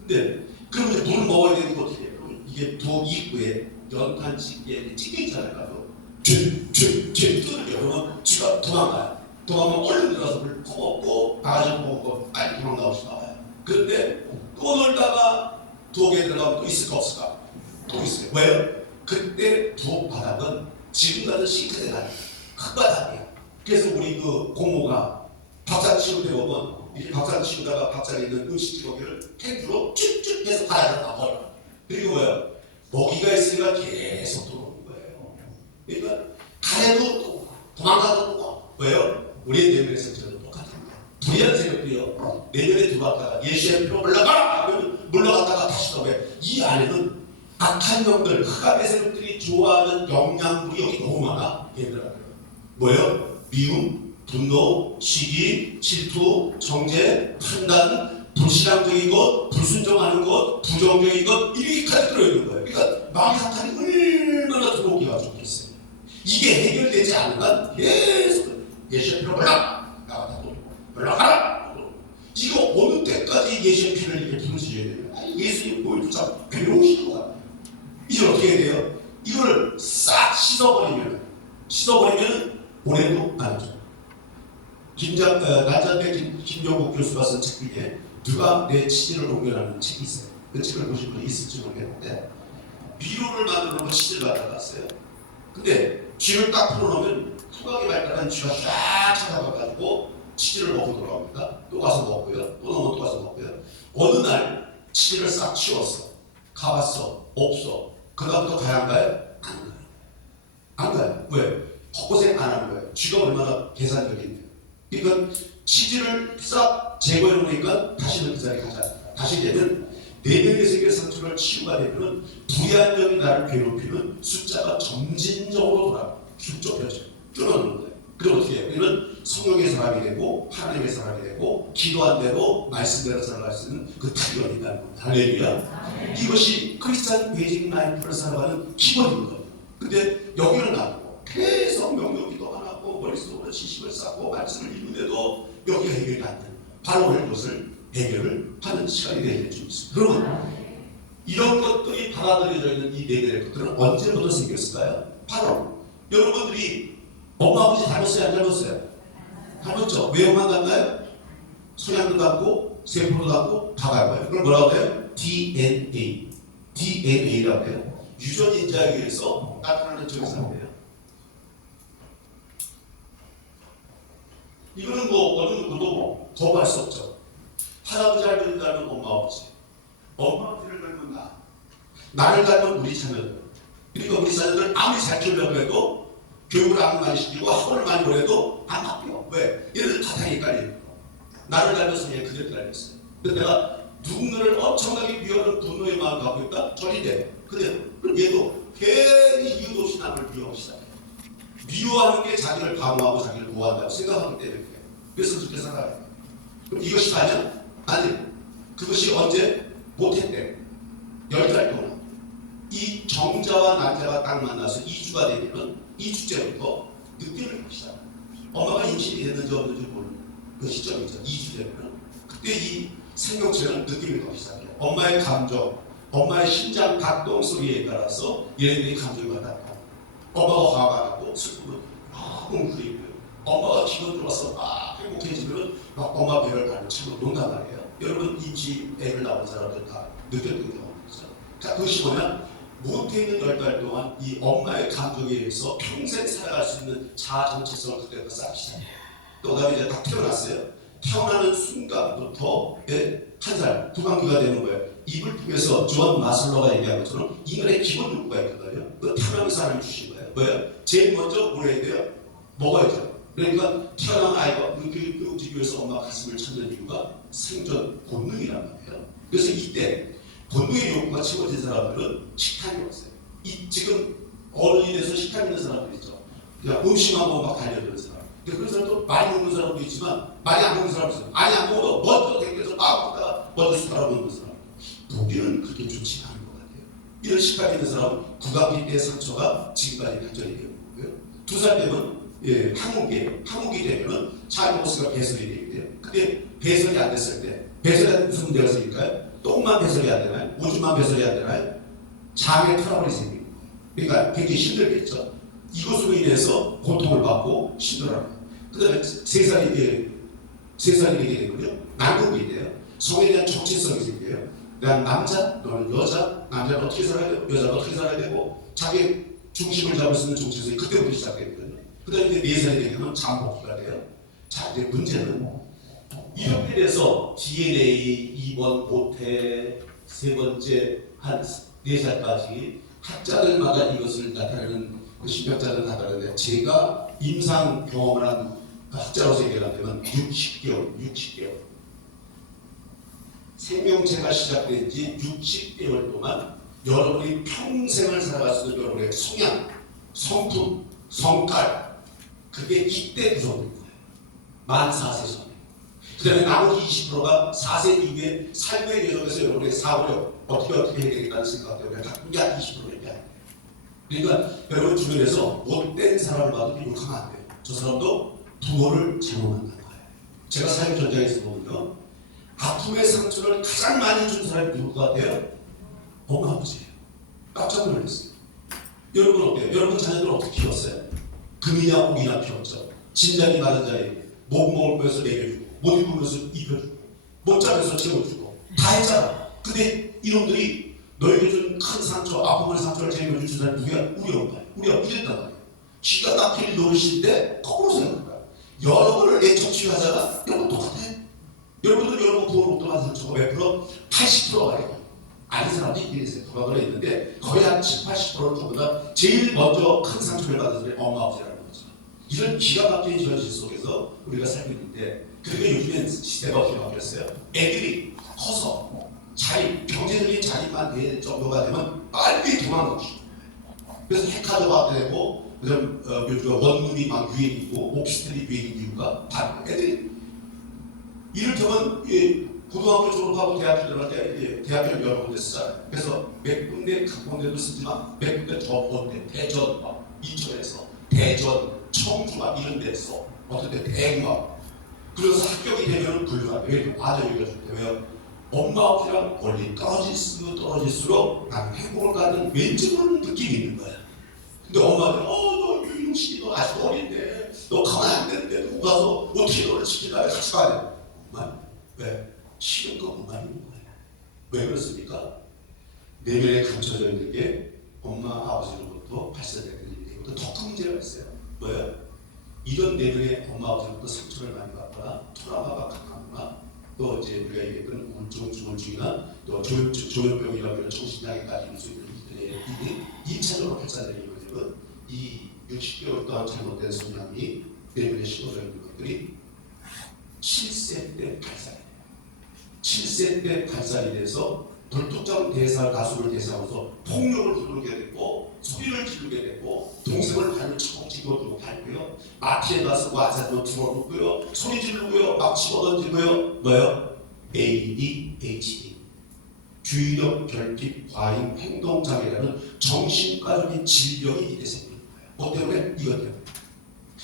근데 그럼 이제 물을 먹어야 되는 거 어떻게 해요? 그럼 이게 부엌 입구에 연탄 찌개 있잖아요. 쥐 뜯으려면 쥐가 도망가요. 도망가면 얼른 들어가서 물 퍼먹고 바가지 먹고 빨리 도망 나오시 나와요. 그런데 또 놀다가 부엌에 들어가면 또 있을까 없을까? 또 있어요. 왜요? 그때 부엌 바닥은 지금 같은 싱크대가 아니에요. 흙바닥이에요. 그래서 우리 그 고모가 밥상 치울 때 보면 이렇게 밥상 치우다가 밥상에 있는 음식지거기를 탱크로 쭉쭉 해서 바닥에 놔버려요. 그리고 뭐예요? 먹이가 있으니까 계속 들어오는 거예요. 그러니까 가래도 또 도망가도 또 왜요? 우리의 내면의 성질은 똑같은 거예요. 불의한 세력도요, 내면에 들어왔다가 예수의 피로 물러가라! 그러면 물러갔다가 다시 나오면 이 안에는 악한 영들, 흑암의 세력들이 좋아하는 영양분이 여기 너무 많아. 얘들아, 뭐예요? 미움, 분노, 시기, 질투, 정죄, 판단, 불신앙적인 것, 불순종하는 것, 부정적인 것, 이렇게까지 들어있는 거예요. 그러니까 마음의 사탄이 얼마나 들어오기가 좋겠어요. 이게 해결되지 않으면 계속 예수의 피로 올라가라, 이거 어느 때까지 예수의 피를 이렇게 부르셔야 돼요? 아니, 예수님 보여도 참 괴로우신 것 같아요. 이제 어떻게 해야 돼요? 이걸 싹 씻어버리면 보내도 안 하죠. 난자대 김종국 교수가 쓴 책 중에 누가 내 치질을 옮겨라는 책이 있어요. 그 책을 보신 분이 있을지 모르겠는데 비료를 만들어 놓은 치질을 갖다 놨어요. 근데 쥐를 딱 풀어놓으면 후각이 발달한 쥐가 쫙 찾아가가지고 치질을 먹고 돌아옵니다. 또 가서 먹고요. 또 넣으면 또 가서 먹고요. 어느 날 치질을 싹 치웠어. 가봤어. 없어. 그 다음부터 가야 한가요? 안 가요. 왜? 헛고생 안 하는 거예요. 쥐가 얼마나 계산적인데요. 그러니까 치질을 싹 제거해 놓으니까 다시는 그 자리에 가지 않습니다. 다시 되면 내면의 세계 상처를 치유가 되면 불의한 영이 나를 괴롭히는 숫자가 점진적으로 돌아가요. 쭉 좁혀져요. 줄어드는 거예요. 그럼 어떻게 해요? 우리는 성령의 사람이 되고 하나님의 사람이 되고 기도 안 되고 말씀대로 살아갈 수 있는 그 타격이 있다는 겁니다. 할렐루야. 이것이 크리스찬 베이징 라이프를 살아가는 기본인 거예요. 근데 여기는 나고 계속 명령기도 안 하고 머릿속으로 지식을 쌓고 말씀을 읽는데도 여기가 해결이 안 되는 바로 오늘 그것을 해결을 하는 시간이 되는 줄 있습니다. 그러면 이런 것들이 받아들여져 있는 이 내면의 것들은 언제부터 생겼을까요? 바로 여러분들이 엄마 아버지 닮았어요? 안 닮았어요? 닮았죠? 외형만 닮나요? 소양도 닮고 세포도 닮고 다 닮아요. 그걸 뭐라고 해요? DNA라고 해요. 유전인자에 의해서 나타나는 증상이에요. 이거는 뭐 어느 누구도 거부할 수 없죠. 할아버지 할머니 닮은 엄마 아버지, 엄마 아버지를 닮은 나를 닮은 우리 자녀들. 그러니까 우리 자녀들 아무리 잘 키우려고 해도 교육을 아무리 많이 시키고 학원을 많이 보내도 안 바뀌어. 왜? 얘네들 다 헷갈리는 거. 나를 닮았으면 얘 그대로 닮았어요. 근데 내가 누군가를 엄청나게 미워하는 분노의 마음을 갖고 있다? 절인데. 근데 얘도 괜히 이유도 없이 남을 미워하기 시작해요. 미워하는 게 자기를 방어하고 자기를 보호한다고 생각하기 때문에 그래요. 그래서 그렇게 생각해요. 그럼 이것이 다냐? 아니. 그것이 언제? 못했대. 10달 동안. 이 정자와 난자가 딱 만나서 2주가 되면 2주째부터 느낌을 하기 시작해요. 엄마가 임신이 됐는지 없는지 모르는 그 시점이죠. 2주 되면. 그때 이 생명체는 느낌을 하기 시작해요. 엄마의 감정, 엄마의 심장 박동 소리에 따라서 얘네들이 감정이 받았고, 엄마가 화가 나고 슬프면 막 웅크리고, 엄마가 기분 좋아서 막 행복해지면 막 엄마 배를 밟고 치고 논단 말이에요. 여러분 임시 애를 낳은 사람들 다 느꼈던 경험이죠. 자, 그것이 뭐냐? 못해 있는 10달 동안 이 엄마의 감정에 의해서 평생 살아갈 수 있는 자아 정체성을 그때부터 쌓기 시작해요. 또 그다음에 이제 딱 태어났어요. 태어나는 순간부터 한 살, 후반기가 되는 거예요. 입을 통해서 존 마슬로가 얘기한 것처럼 인간의 기본 욕구가 있거든요. 그 태어나는 사람이 주신 거예요. 뭐예요? 제일 먼저 뭘 해야 돼요? 먹어야죠. 그러니까 태어난 아이가 움직이기 위해서 엄마 가슴을 찾는 이유가 생존 본능이란 말이에요. 그래서 이때 본능의 욕구가 채워진 사람들은 식탐이 없어요. 지금 어른이 돼서 식탐 있는 사람들 있죠. 그냥 음식만 보고 막 달려드는 사람. 근데 그런 사람도 많이 먹는 사람도 있지만 많이 안 먹는 사람도 있어요. 많이 안 먹어도 먼저 댕겨서 막 먹다가 먼저 숟가락 먹는 사람. 보기는 그렇게 좋지 않은 것 같아요. 이런 식탐이 있는 사람은 구강기 때 상처가 지금까지 발전이 되는 거고요. 2살 되면 항우기 되면은 차이모스가 배설이 되게 돼요. 근데 배설이 안 됐을 때, 배설이 안 무슨 문제가 생길까요? 똥만 배설이 안 되나요? 오줌만 배설이 안 되나요? 장에 트러블이 생기는 거예요. 그러니까 굉장히 힘들겠죠. 이것으로 인해서 고통을 받고 힘들어합니다. 그 다음에 3살이 되게 되거든요. 난국이 돼요. 성에 대한 정체성이 생겨요. 난 남자, 너는 여자, 남자는 어떻게 살아야 되고, 여자는 어떻게 살아야 되고, 자기 중심을 잡을 수 있는 정체성이 그때부터 시작되거든요. 그 다음에 이제 4살이 되면 잠복기가 돼요. 자, 이제 문제는 이렇게 돼서 DNA 2번 모태, 3번째 한 4살까지 학자들마다 이것을 나타내는 신병자들은 나타내는데 제가 임상 경험을 한 학자로서 얘기하면 60개월 생명체가 시작된 지 60개월 동안 여러분이 평생을 살아갈 수 있는 여러분의 성향, 성품, 성깔 그게 이때 구성된 거예요. 만 4세 전에. 그 다음에 나머지 20%가 4세 이후에 삶의 계속에서 여러분의 사고력 어떻게 해야 되겠다는 생각 때문에 갖고 약 20% 얘기하는 거예요. 그러니까 여러분 주변에서 못된 사람을 봐도 욕하면 안 돼요. 저 사람도 부모를 잘못 만난 거예요. 제가 사회 전장에서 보면요. 아픔의 상처를 가장 많이 준 사람이 누굴 것 같아요? 엄마 아버지예요. 깜짝 놀랐어요. 여러분 어때요? 여러분 자녀들 어떻게 키웠어요? 금이나 옥이나 키웠죠. 진작이 많은 자에 못 먹을 거에서 먹여주고 못 입으면서 입혀주고 못 자면서 채워주고 다 했잖아. 근데 이놈들이 너에게 준 큰 상처, 아픔의 상처를 제일 먼저 준 사람이 누구야? 우리 엄마야. 우리 엄마 이랬단 말이야. 기가 막힐 노릇인데 거꾸로 생각한 거야. 여러분을 내 적취하자가 여러분 똑같아. 여러분들 여러분 부모로부터 받은 상처가 몇 프로? 80%가 돼요. 아닌 사람들이 이랬어요. 도박을 했는데 거의 한 70, 80%는 전부 다 제일 먼저 큰 상처를 받은 사람이 엄마 아버지라는 거죠. 이런 기가 막힌 현실 속에서 우리가 살고 있는데 그러니까 요즘엔 시대가 어떻게 바뀌었어요? 애들이 커서 경제적인 자립만 될 정도가 되면 빨리 도망가고 싶어요. 그래서 핵카드가 되고 요즘 원룸이 막 유행이고 오피스텔이 유행인 이유가 다 애들이 이를테면 고등학교 졸업하고 대학교 들어갈 때 대학교를 여러 군데 쓰잖아요. 그래서 몇 군데 각 군데도 쓰지만 몇 군데 더 본데 대전 막 인천에서 대전 청주 막 이런 데서 어떤 때 대학 그래서 합격이 되면 불가해요. 왜 과정이 이루어질 때 왜요? 엄마 아버지랑 멀리 떨어질수록 나는 행복을 갖는 왠지 모르는 느낌이 있는 거야. 근데 엄마는 너 윤웅식이 너 아직 어린데 너 가만히 안 되는데 누구 가서 어떻게 너를 지키다 같이 가야 돼. 엄마 왜? 싫은 거 엄마 있는 거야. 왜 그렇습니까? 내면에 감춰져 있는 게 엄마 아버지로부터 발생되는 일이고 더 큰 문제가 있어요. 뭐예요? 이런 내면에 엄마 아버지로부터 상처를 많이 받거나 트라우마가 강하거나 또 이제 우리가 얘기했던 우울증이나 또 조현병이라고 하는 정신장애까지 있을 수 있는 이들의 2차적으로 발산되는 거는 이 60개월 동안 잘못된 성향이 내면에 심어져 있는 것들이 7세 때 발산해요. 7세 때 발살이 돼서 불특정 대사 가수를 대상으로서 폭력을 부르게 됐고 소리를 지르게 됐고 동생을 발로 차고 집어들고 밟고요. 마트에 가서 와사비로 집어넣고요. 소리 지르고요. 막 집어던지고요. 뭐요? ADHD 주의력 결핍 과잉 행동장애라는 정신과적인 질병이 이때 생기는 거예요. 뭐 때문에? 이것 때문에.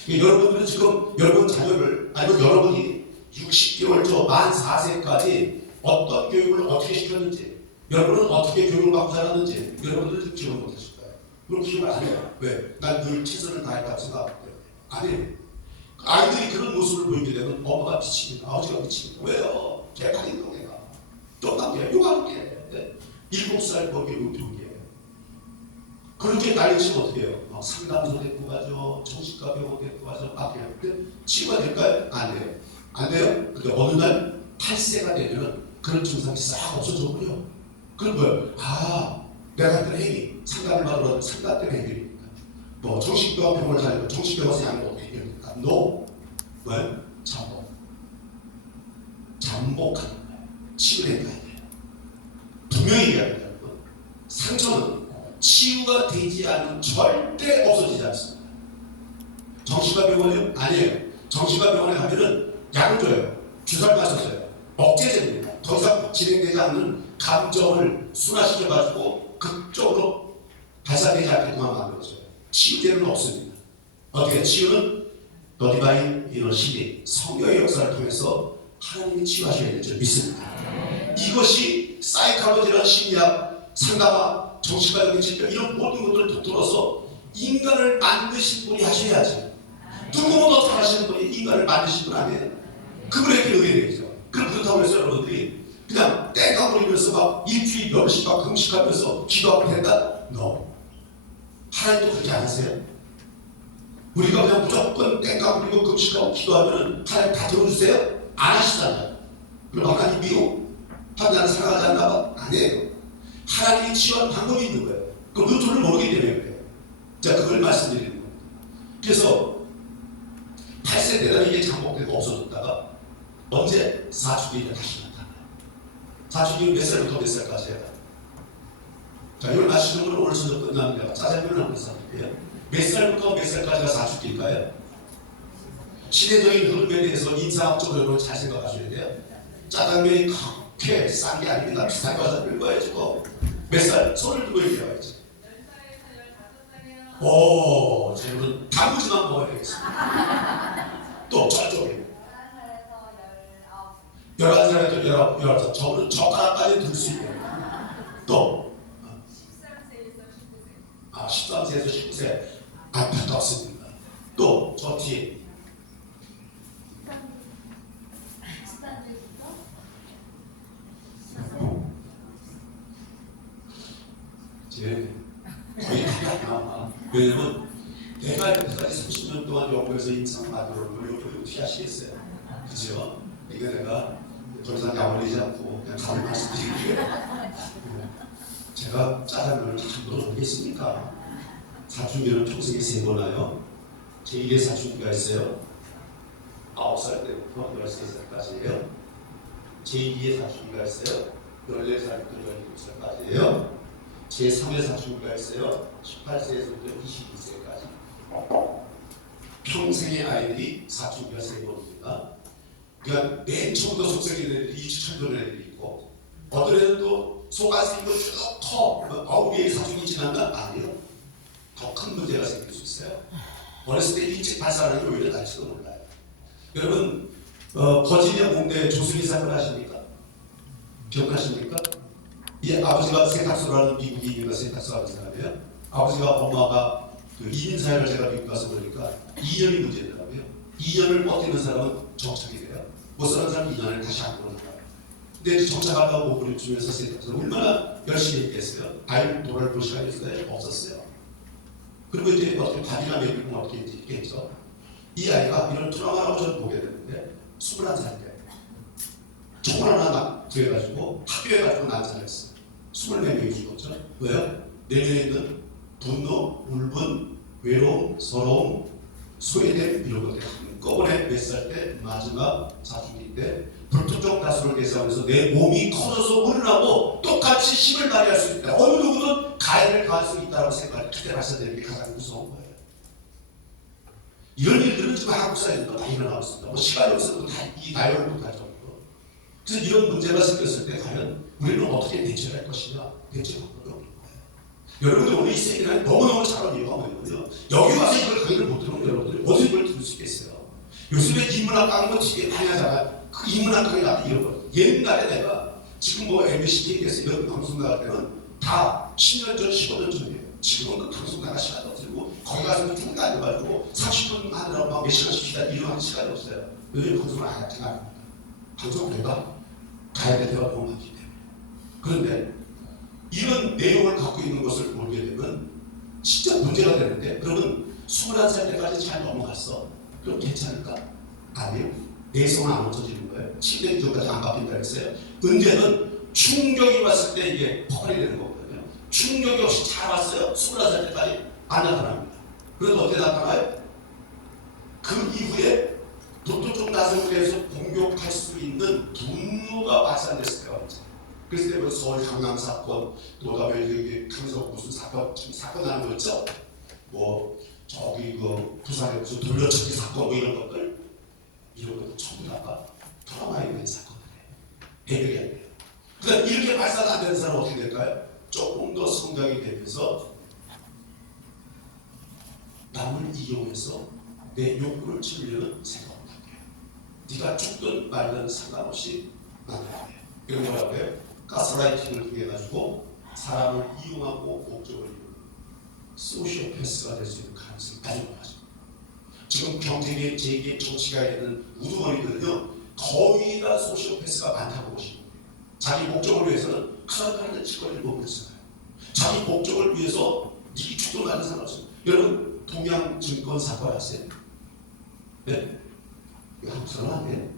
여러분들은 지금 여러분 자녀를 아니면 여러분이 60개월 만 4세까지 어떤 교육을 어떻게 시켰는지 여러분은 어떻게 교육을 받고 자랐는지 여러분들은 기억을 못하실 거예요. 그럼 기억을 안 해요. 왜? 난 늘 최선을 다했다고 생각하기 때문에. 안 해요. 아이들이 그런 모습을 보이게 되면 엄마가 미칩니다. 아버지가 미칩니다. 왜요? 개판인 거 내가. 쫓단게 욕하는 게 7살 거기에 의료기에 그렇게 날리시면 어떻게 해요? 상담소 데리고 가죠. 정신과 병원 데리고 가죠. 막 해요. 근데 치유가 될까요? 안 돼요. 안 돼요? 근데 어느 날 8세가 되면 그런 증상이 싹 없어져 버려. 그럼 뭐예요? 내가 했던 행위, 상담을 받으러 상담 때문에 해결입니까? 뭐 정신병원을 다니고 정신병원에서 약을 먹고 해결입니까? No. 뭐예요? 잠복하는 거예요. 치유해야 돼요. 분명히 얘기합니다. 상처는 치유가 되지 않으면 절대 없어지지 않습니다. 정신과 병원이요? 아니에요. 정신과 병원에 가면은 약을 줘요. 주사를 맞았어요. 억제제입니다. 더 이상 진행되지 않는 감정을 순화시켜가지고 극적으로 발사되지 않게끔만 만들어줘요. 치유제는 없습니다. 어떻게 치유는 너디바인 이런 심리, 성령의 역사를 통해서 하나님이 치유하셔야 될 줄 믿습니다. 이것이 사이칼로지라는 심리학, 상담학, 정신과적인 질병 이런 모든 것들을 통틀어서 인간을 만드신 분이 하셔야지. 누구보다 더 잘하시는 분이 인간을 만드신 분 아니에요? 그분에게 의뢰되죠. 그럼 그렇다고 해서 여러분들이 그냥 땡깡 부리면서 막 일주일 몇십 막 금식하면서 기도하면 된다? No. 하나님도 그렇게 안 하세요? 우리가 그냥 무조건 땡깡 부리고 금식하고 기도하면 하나님 다 들어주세요? 안 하시잖아요. 그럼 하나님 미워? 하나님 사랑하지 않나 봐? 아니에요. 하나님이 치유하는 방법이 있는 거예요. 그 루트를 모르기 때문에 그래요. 자, 그걸 말씀드리는 겁니다. 그래서 8세 되다 이게 잠복되고 없어졌다가 언제? 사춘기에 다시 나타나요. 사춘기는 몇 살부터 몇 살까지예요? 자, 이걸 마시는 분은 오늘 수업 끝나면 내가 짜장면을 한번 사드릴게요. 몇 살부터 몇 살까지가 사춘기일까요? 시대적인 흐름에 대해서 인상학적으로 잘 생각하셔야 돼요. 짜장면이 그렇게 싼 게 아닙니다. 비싼 거 가서 읽어야죠. 몇 살? 손을 들고 얘기해야지. 10살에서 15살이요. 오, 저는 단무지만 먹어야 되겠습니다. 또 저쪽에 11살에서 19살. 저는 젓가락까지 들 수 있대요. 또 13세에서 19세. 안타깝습니다. 또 저 뒤에 거의 다 왜냐면 내가 여기까지 30년 동안 연구해서 인상 만들어놓은 걸 어떻게 하시겠어요? 그죠? 이거 내가 더 이상 약 올리지 않고 그냥 답을 말씀드릴게요. 제가 짜장면을 함부로 먹겠습니까? 사춘기는 평생에 3번 와요. 제1의 사춘기가 있어요. 9살 때부터 13살까지예요. 제2의 사춘기가 있어요. 14살부터 17살까지예요. 제3의 사춘기가 있어요. 18세에서부터 22세까지. 평생의 아이들이 사춘기가 3번입니다. 그러니까 맨 처음부터 속삭이는 애들이 2주 전에 애들이 있고 어떤 애들은 또 속아생기고 쭉 커. 9개의 사춘기 지난다? 아니요. 더 큰 문제가 생길 수 있어요. 어렸을 때 일찍 발산하는 게 오히려 날지도 몰라요. 여러분 버지니아 공대 조수기 사건 아십니까? 기억하십니까? 이 아버지가 세탁소를 하는 미국에 있는 세탁소 하는 사람이에요. 아버지가 엄마가 그 이민 사회를 제가 미국 가서 보니까 2년이 문제더라고요. 2년을 버티는 사람은 정착이 돼요. 못 사는 사람은 2년을 다시 안 보는 거예요. 근데 정착하다가 오분을 주면서 세탁소를 얼마나 열심히 했겠어요? 아이를 돌아볼 시간이 있어요? 없었어요. 그리고 이제 어떻게 밥이나 먹이고 어떻게 했겠죠? 이 아이가 이런 트라우마라고 저는 보게 되는데 21살 때 총을 하나 구해가지고 학교에 가지고 난사했어요. 24명이 죽었죠. 왜요? 내면에 있는 분노, 울분, 외로움, 서러움, 소외됨 이런 것들이 한꺼번에 몇 살 때 마지막 사춘기 때 불특정 다수를 대상해서 내 몸이 커져서 어른하고 똑같이 힘을 발휘할 수 있다. 어느 누구든 가해를 가할 수 있다고 생각할 그때 발생되는 게 가장 무서운 거예요. 이런 일들은 지금 한국 사회에도 많이 일어나고 있습니다. 뭐 시간이 없어도 이 다이어를 못할 정도로. 그래서 이런 문제가 생겼을 때 과연 우리는 어떻게 대처할 것이냐, 대처 방법이 없는 거예요. 여러분들 오늘 이 세미나에 너무너무 잘한 이유가 뭐냐면요, 여기 와서 이걸 강의를 못 들으면 여러분들이 어디서 이걸 들을 수 있겠어요. 요즘에 인문학 강의 TV에 많이 하잖아요. 그 인문학 강의 나한테 이런 거. 옛날에 내가 지금 뭐 MBC TV에서 이런 방송 나갈 때는 다 10년 전, 15년 전이에요. 지금은 그 방송 나갈 시간도 없고 거기 가서 쭉 앉아가지고 30분 하느라고 막 몇 시간씩 기다리고 이런 시간이 없어요. 요즘 방송을 안 하지 않습니다. 방송을 내가 가야 될 때가 너무 많기 때문에. 그런데 이런 내용을 갖고 있는 것을 모르게 되면 진짜 문제가 되는데, 그러면 21살 때까지 잘 넘어갔어. 그럼 괜찮을까? 아니요. 내성은 안 없어지는 거예요. 침대 기준까지 안 바뀐다 했어요. 문제는 충격이 왔을 때 이게 폭발이 되는 거거든요. 충격이 없이 잘 왔어요. 21살 때까지 안 나타납니다. 그래서 어떻게 나타나요? 그 이후에 도토종 나성에 대해서 공격할 수 있는 분노가 발산됐을 때가 있죠. 그래서 뭐 서울 강남 사건, 또 그다음에 여기 강서 무슨 사건 나는 거 있죠? 뭐 저기 그 부산에 무슨 돌려치기 사건 뭐 이런 것들 전부 다가 트라우마에 있는 사건이에요. 해결이 안 돼요. 그러니까 이렇게 발사가 안 되는 사람은 어떻게 될까요? 조금 더 성장이 되면서 남을 이용해서 내 욕구를 채우려는 생각을 하게 해요. 네가 죽든 말든 상관없이 나는 안 돼. 이런 걸 뭐라고 해요? 가스라이팅을 통해 가지고 사람을 이용하고 목적을 이루는 소시오패스가 될 수 있는 가능성이 아주 높아져. 지금 경제계, 재계, 정치가에 있는 우두머리들은요, 거의 다 소시오패스가 많다고 보시는 거예요. 자기 목적을 위해서는 칼을 치거리를 못 했어요. 자기 목적을 위해서 이 죽도 나는 상관없어요. 여러분, 동양증권 사건 아세요? 네? 한국 사람 아니에요?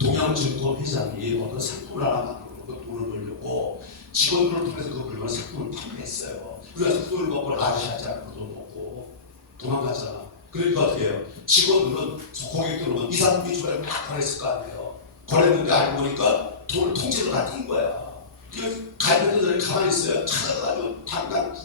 동양증권 회장이 어떤 상품을 하나 만들고 돈을 벌려고 직원들을 통해서 그 물건 상품을 판매했어요. 그래서 그 돈을 먹고 라지하지 않고 돈 먹고 도망갔잖아. 그러니까 어떻게 해요? 직원들은 고객들은 이 사람이 주말에 막 거래했을 거 아니에요. 거래했는데 알고 보니까 돈을 통째로 다 띈 거야. 그래서 가입했던 사람이 가만히 있어요. 찾아가지고 당장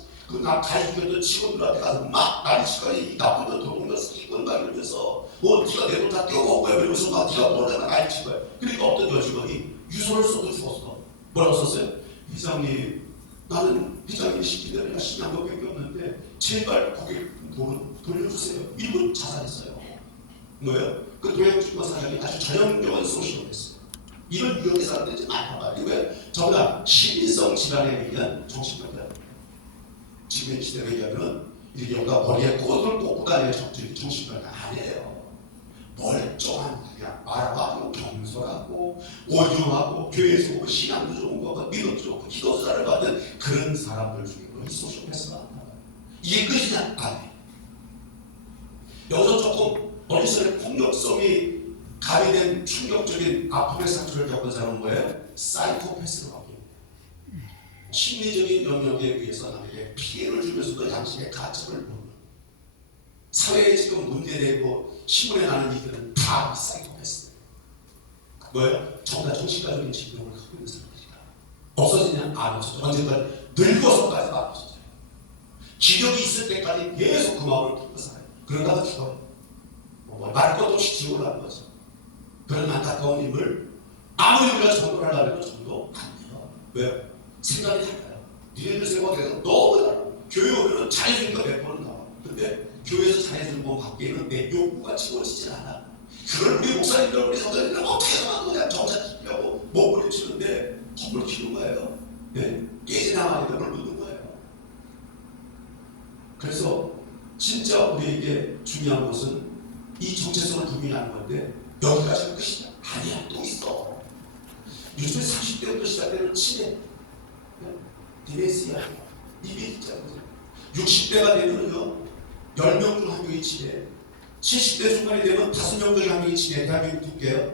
나 가입했던 직원들한테 가서 막 난리치고 이 나쁜 년 돈 올렸어 이건가 이러면서 뭐 네가 내 돈 다 떼어먹은 거야 이러면서 막 네가 몰래가 난리친 거야. 그러니까 어떤 여직원이 유서를 써도 죽었어. 뭐라고 썼어요? 회장님, 나는 회장님 시키는 대로 열심히 한 것밖에 없는데 제발 고객 돈을 돌려주세요. 이분 자살했어요. 뭐예요? 그 동양증권 사장이 아주 전형적인 소시오패스. 이런 유형의 사람들이 좀 많단 말이에요. 왜? 저보다 시민성 질환에 의한 정신병자. 지금 시대에 의하면 이렇게 여기가 머리에 꽃을 꽂고 다니는 정신병자 아니에요. 멀쩡한 그냥 말하고 겸손하고 오중하고 교회에서 오고 신앙도 좋은 거 믿음도 좋고 기도 잘 받는 그런 사람들 중에 이 소시오패스가 안 나와요. 이게 끝이냐? 아니에요. 여기서 조금 어린 시절에 폭력성이 가미된 충격적인 아픔의 상처를 겪은 사람은 뭐예요? 사이코패스로 바뀝니다. 심리적인 영역에 의해서 남에게 피해를 주면서도 양심의 가책을 보는, 사회에 지금 문제되고 신문에 나는 일들은 다 사이코패스. 뭐예요? 전부 다 정신과적인 질병을 갖고 있는 사람들이다. 없어지냐? 안 없어져. 언제까지? 늙어서까지 안 없어져요. 기력이 있을 때까지 계속 그 마음을 품고 살아요. 그러다가 죽어요. 말 것도 없이 지옥을 가는 거죠. 그런 안타까운 힘을 아무리 우리가 전도를 하려고 해도 전도 안 돼요. 왜? 생각이 달라요. 니네들 생각에서 너무 달라요. 교회 오면은 잘해주니까 100번은 나와. 근데 교회에서 잘해주는 건 밖에는 내 욕구가 채워지질 않아. 그걸 우리 목사님들, 우리 성도님들 어떻게 해서 그냥 정착시키려고 몸을 치는데 겁을 키우는 거예요. 네? 깨지나 마니까 뭘 묻는 거예요. 그래서 진짜 우리에게 중요한 것은 이 정체성을 분명하는 건데 여기까지가 끝이냐? 아니야, 또 있어. 요즘에 30대부터 시작되는 치매, 디멘시아, 이게 있잖아요. 60대가 되면요 10명 중 1명이 치매, 70대 중반이 되면 5명 중에 1명이 치매, 대한민국 통계요.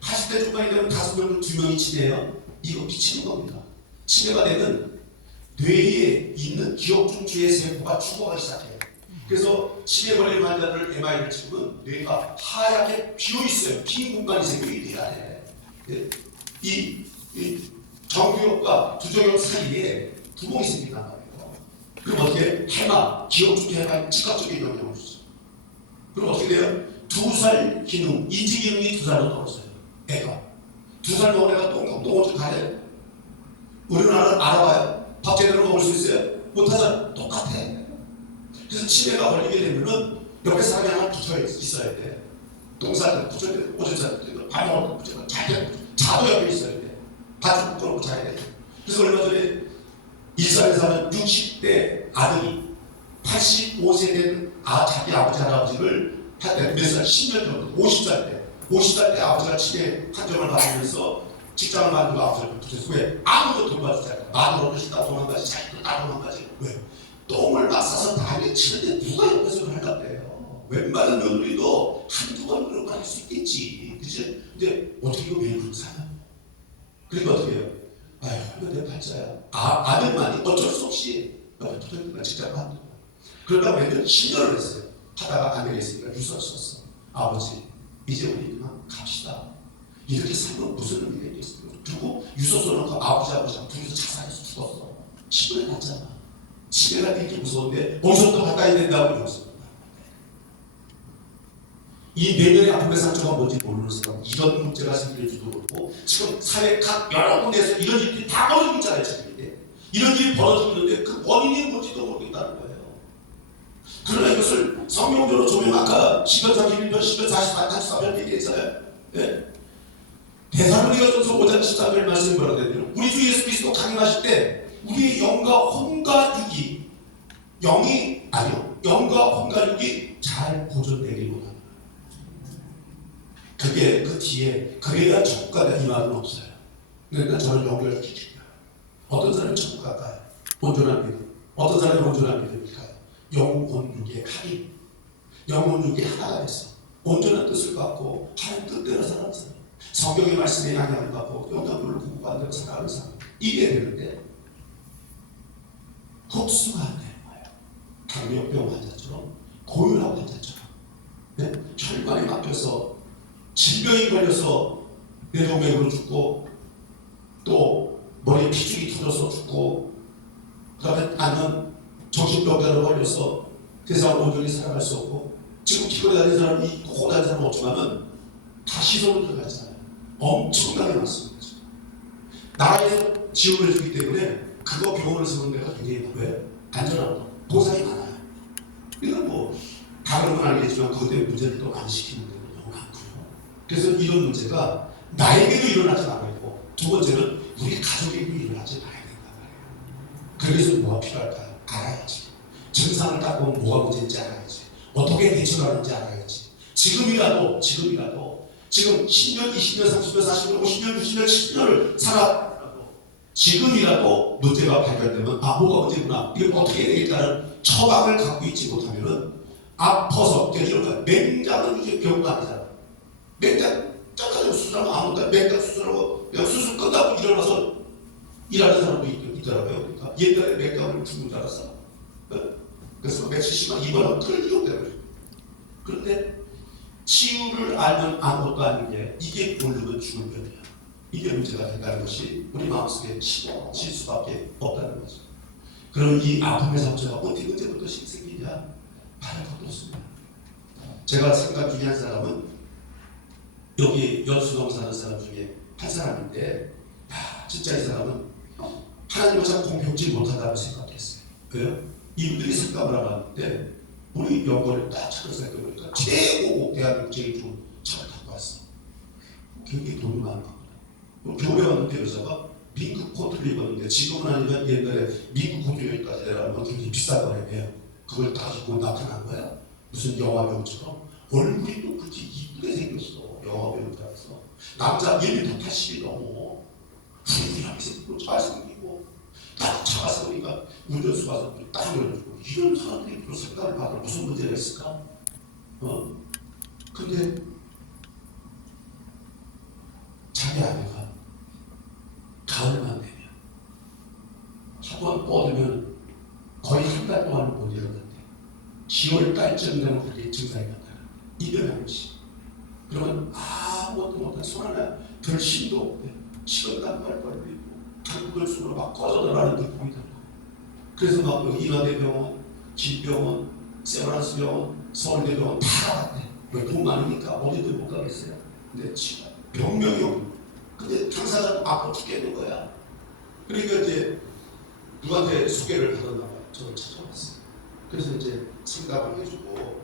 80대 중반이 되면 5명 중 2명이 치매예요. 이거 미치는 겁니다. 치매가 되면 뇌에 있는 기억중추의 세포가 죽어가기 시작해요. 그래서 치매 걸린 환자들 MRI를 찍으면 뇌가 하얗게 비어있어요. 빈 공간이 생겨요. 뇌 안에. 이 정규엽과 두정엽 사이에 구멍이 생긴단 말이에요. 그럼 어떻게 해마, 기억 쪽에 해마 즉각적인 영향을 주죠. 그럼 어떻게 돼요? 2살 기능, 인지 기능이 2살로 떨어져요. 애가 2살 먹은 애가 똥을 가래. 우리나라는 알아봐요. 밥 제대로 먹을 수 있어요? 못하잖아. 똑같아. 그래서 치매가 걸리게 되면은 옆에 사람이 하나 붙어 있어야 돼. 똥쌀 때 붙여야 돼. 오줌 쌀 때, 밥 먹을 때 붙여야 돼. 잘 때, 자도 옆에 있어야 돼. 바짝 묶어놓고 자야 돼. 그래서 얼마 전에 일산에 사는 60대 아들이 85세 된 자기 아버지 할아버지를 몇 살? 10년 전부터 50살 때 아버지가 치매 판정을 받으면서 직장을 만들고 아버지를 붙여서 왜? 아무도 돌봐주지 않아. 마누라도 싶다 도망가지, 자기도 다 도망가지. 왜? 똥을 막 싸서 다리에 치는데 누가 옆에서 그걸 할까요? 웬만한 며느리도 한두 번 그런 거 할 수 있겠지. 그치? 근데 어떻게 이거 매일 그렇게 사냐? 그러니까 어떻게 해요? 아휴, 이거 내 팔자야. 아들만이 어쩔 수 없이 옆에 붙어있는 직장을 한다. 그러다가 몇년 10년을 했어요. 하다가 아내가 있으니까 유서 썼어. 아버지, 이제 우리 그만 갑시다. 이렇게 살면 무슨 의미가 있겠어요? 그리고 유서 써놓고 아버지하고 둘이서 자살해서 죽었어. 10년이 났잖아. 치매가 이렇게 무서운데 어디서부터 가까이 된다고 이러었습니다. 이 내면의 아픔의 상처가 뭔지 모르는 사람, 이런 문제가 생길지도 모르고 지금 사회 각 여러 군데에서 이런 일들이 다 벌어지고 있잖아요. 지금 이런 일이 벌어지고 있는데 그 원인이 뭔지도 모르겠다는 거예요. 그러나 이것을 성경적으로 조명 아까 10편 31편 10편 44편 얘기했잖아요. 네? 데살로니가전서 5장 13절 말씀이 뭐라고 되냐면 우리 주 예수 그리스도 강림하실 때 우리의 영과 혼과 육이 영과 혼과 육이 잘 보존되기로 합니다. 그게 그 뒤에 그래야 천국가 이 말은 없어요. 그러니까 저는 연결시킵니다. 어떤 사람이 천국 가까요? 온전한 믿음. 어떤 사람이 온전한 믿음일까요? 영혼 육의 합이, 영혼 육의 하나가 됐어. 온전한 뜻을 갖고 하나님 뜻대로 살아가는 사람, 성경의 말씀에 영향을 받고 영감을 공부하는 대로 살아가는 사람, 이게 되는데 흡수가 안 되는 거예요. 당뇨병 환자처럼, 고혈압 환자처럼, 네? 혈관이 막혀서 질병이 걸려서 뇌동맥으로 죽고 또 머리에 피죽이 터져서 죽고 그 다음에 아니면 정신병자로 걸려서 세상을 온전히 살아갈 수 없고 지금 기껏 다니는 사람이 꼭 다니는 사람은 없지만은 다 시설로 들어가잖아요. 엄청나게 많습니다. 나라에서 지원을 해주기 때문에 그거 병원을 쓰는 데가 굉장히 왜? 안전하고 보상이 많아요. 이건 뭐 다른 건 알겠지만 그것 때문에 문제를 또 안 시키는 데는 너무 많고요. 그래서 이런 문제가 나에게도 일어나지 말고 두 번째는 우리 가족에게도 일어나지 말아야 된단 말이에요. 그래서 뭐가 필요할까요? 알아야지. 증상을 딱 보면 뭐가 문제인지 알아야지. 어떻게 대처를 하는지 알아야지. 지금이라도 지금 10년, 20년, 30년, 40년, 50년, 60년, 10년을 살아도 지금이라도 문제가 발견되면 뭐가 문제구나. 이걸 어떻게 해야 되겠다는 처방을 갖고 있지 못하면은 아파서 이런 거야. 맹장은 이게 병도 아니잖아. 맹장 짝가지고 수술하면 아무것도 맹장 수술하고 그냥 수술 끝나고 일어나서 일하는 사람도 있더라고요. 그러니까 옛날에 맹장을 죽는 줄 알았어. 그래서 며칠 심한 입원하면 털리고 되거든요. 그런데 치유를 알면 아무것도 아닌 게 이게 모르면 죽을 병이야. 이게 문제가 된다는 것이 우리 마음속에 칠 수밖에 없다는 거죠. 그럼 이 아픔의 상처가 언제부터 생기냐? 바로 그렇습니다. 제가 생각 중에 한 사람은 여기 연수동 사는 사람 중에 한 사람인데 진짜 이 사람은 하나님을 참 공평치 못하다고 생각했어요. 그래요? 이분들이 생각을 해봤는데 우리 연구를 딱 찾아서 생각해보니까 최고 대한민국 제일 좋은 차를 갖고 왔어. 굉장히 돈이 많은가 보다. 교회 왔는데 여자가 민국 코트를 입었는데 지금은 아니면 옛날에 민국 코트 여기까지 내려가면 굉장히 비싼 거래요. 그걸 다 입고 나타난 거야. 무슨 영화배우처럼 얼굴이 또 그렇게 이쁘게 생겼어. 영화배우라서 남자 1m 80이 넘어. 훌륭하게 생기고 잘생기고 딱 차가서 보니까 운전수 가서 딱 열어주고 이런 사람들이 또 생각을 받을 무슨 문제가 있을까? 근데 자기 아내가 가을만 되면 한번 뻗으면 거의 한 달 동안 못 일어났대. 10월 달쯤 되면 그렇게 증상이 나타나요. 이별한 것이. 그러면 아무것도 못한 손 하나 들 힘도 없대. 식은땀 빨빨 흘리고 당근을 속으로 막 꺼져나가는 느낌이 들어요. 그래서 막 인하대병원, 진병원, 세브란스병원, 서울대병원 다 갔대. 왜 돈 많으니까 어디도 못 가겠어요. 근데 지금 병명이 없는. 근데 당사자는 아파 죽겠는 거야. 그러니까 이제 누구한테 소개를 받았나 봐요. 저를 찾아왔어요. 그래서 이제 상담을 해주고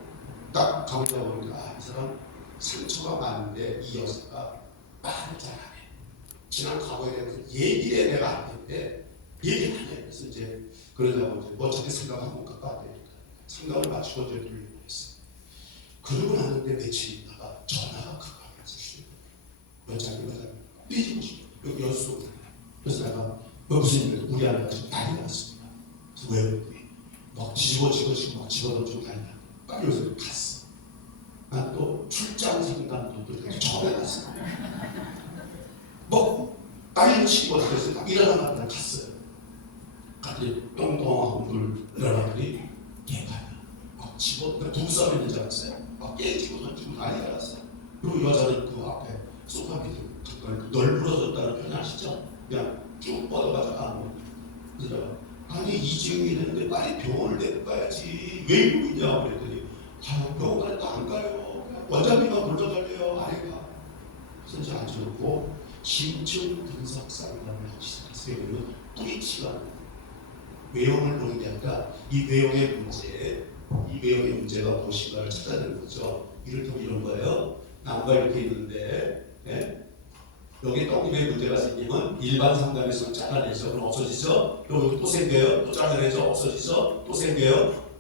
딱 가보다 보니까 이 사람 상처가 많은데 이 여자가 말을 잘하네. 지난 과거에 대해서 얘기를 해 내가 안 했는데 얘기를 안 해. 그래서 이제 그러다가 이제 어차피 상담 한번 갖고 되니까 상담을 마치고 이제 돌리고 했어요. 그러고 나는데 며칠 있다가 전화가 그거 안 왔어요. 원장님 삐지고 싶어. 여기 연수. 그래서 내가 무슨 일이에요? 우리 아내가 지금 난리 났습니다. 그래서 왜? 막 뒤집어지고 지금 막 집어던지고 난리 났다. 빨리 여기서 갔어. 난 또 출장 상담도 또 처음에 갔어. 뭐 빨리 치고 어떻게 딱 일어나면 난 갔어요. 갔더니 똥똥하고 물 일어나더니 개판이야. 막 집어 부부싸움 있는 줄 알았어요. 막 깨지고 던지고 난리가 났어요. 그리고 여자는 그 앞에 소파 밑에 널브러졌다는 표현 아시죠? 그냥 쭉 뻗어가지고 안 그래서 아니 이지영이 되는데 빨리 병원을 데리고 가야지 왜 이러고 있냐 그랬더니 병원까지 또 안 가요. 원장님만 먼저 달래요. 아내가. 그래서 이제 앉혀놓고 심층 분석 상담을 하기 시작했어요. 그러면 뿌리치가 외형을 보는 게 아니라 이 외형의 문제가 무엇인가를 찾아내는 거죠. 이를테면 이런 거예요. 나무가 이렇게 있는데 여기 떡잎에 문제가 생기면 일반 상담에서는 잘라내죠. 그럼 없어지죠. 그럼 여기 또 생겨요. 또 잘라내죠. 없어지죠. 또 생겨요.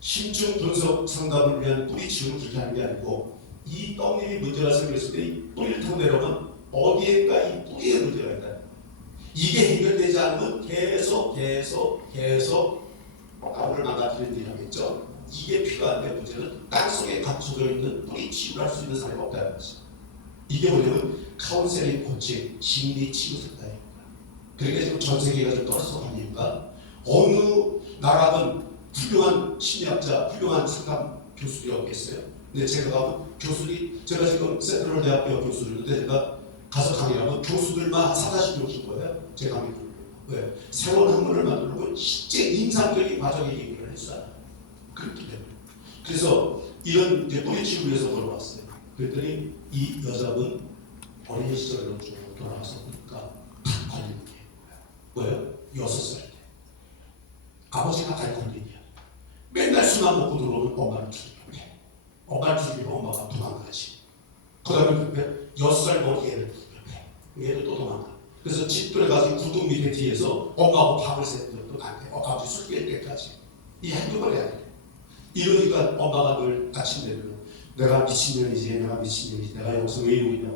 심층 분석 상담을 위한 뿌리치우는 그렇게 하는 게 아니고 이 떡잎이 문제가 생겼을 때 이 뿌리를 타고 내려오면 어디에가 이 뿌리에 문제가 있다. 이게 해결되지 않으면 계속 나무를 망가뜨리는 일을 하겠죠. 이게 필요한데 문제는 땅속에 감춰져 있는 뿌리치유를 할 수 있는 사람이 없다는 거죠. 이게 뭐냐면 카운셀링 코칭, 심리 치유 상담입니다. 그러니까 지금 전 세계가 좀 떨어져 가는 이유가 어느 나라든 훌륭한 심리학자, 훌륭한 상담 교수들이 없겠어요. 근데 제가 가면 제가 지금 센트럴 대학교 교수인데 제가 가서 강의하면 교수들만 40명 줄 거예요. 제 강의 듣고. 왜? 새로운 학문을 만들고 실제 인상적인 과정의 얘기를 했어요. 그렇기 때문에. 그래서 이런 이제 뿌리치유를 위해서 물어봤어요. 그랬더니 이 여자분 어린 시절로 좀 돌아와서 보니까 다 걸린 게 뭐예요? 6살 때 아버지가 달콤이야. 맨날 술만 먹고 들어오면 엄마를 죽이면 엄마를 죽이면 엄마가 도망가지. 그 다음에 6살 먹은 얘를 죽이면 얘도 또 도망가. 그래서 집들에 가서 구두 밑에 뒤에서 엄마하고 밥을 새도록 또 나한테 아버지 술 깰 때까지 이 한두 번이 아니에요. 이러니까 엄마가 늘 아침 되면 내가 미친년이지 내가 여기서 왜 이러고 있냐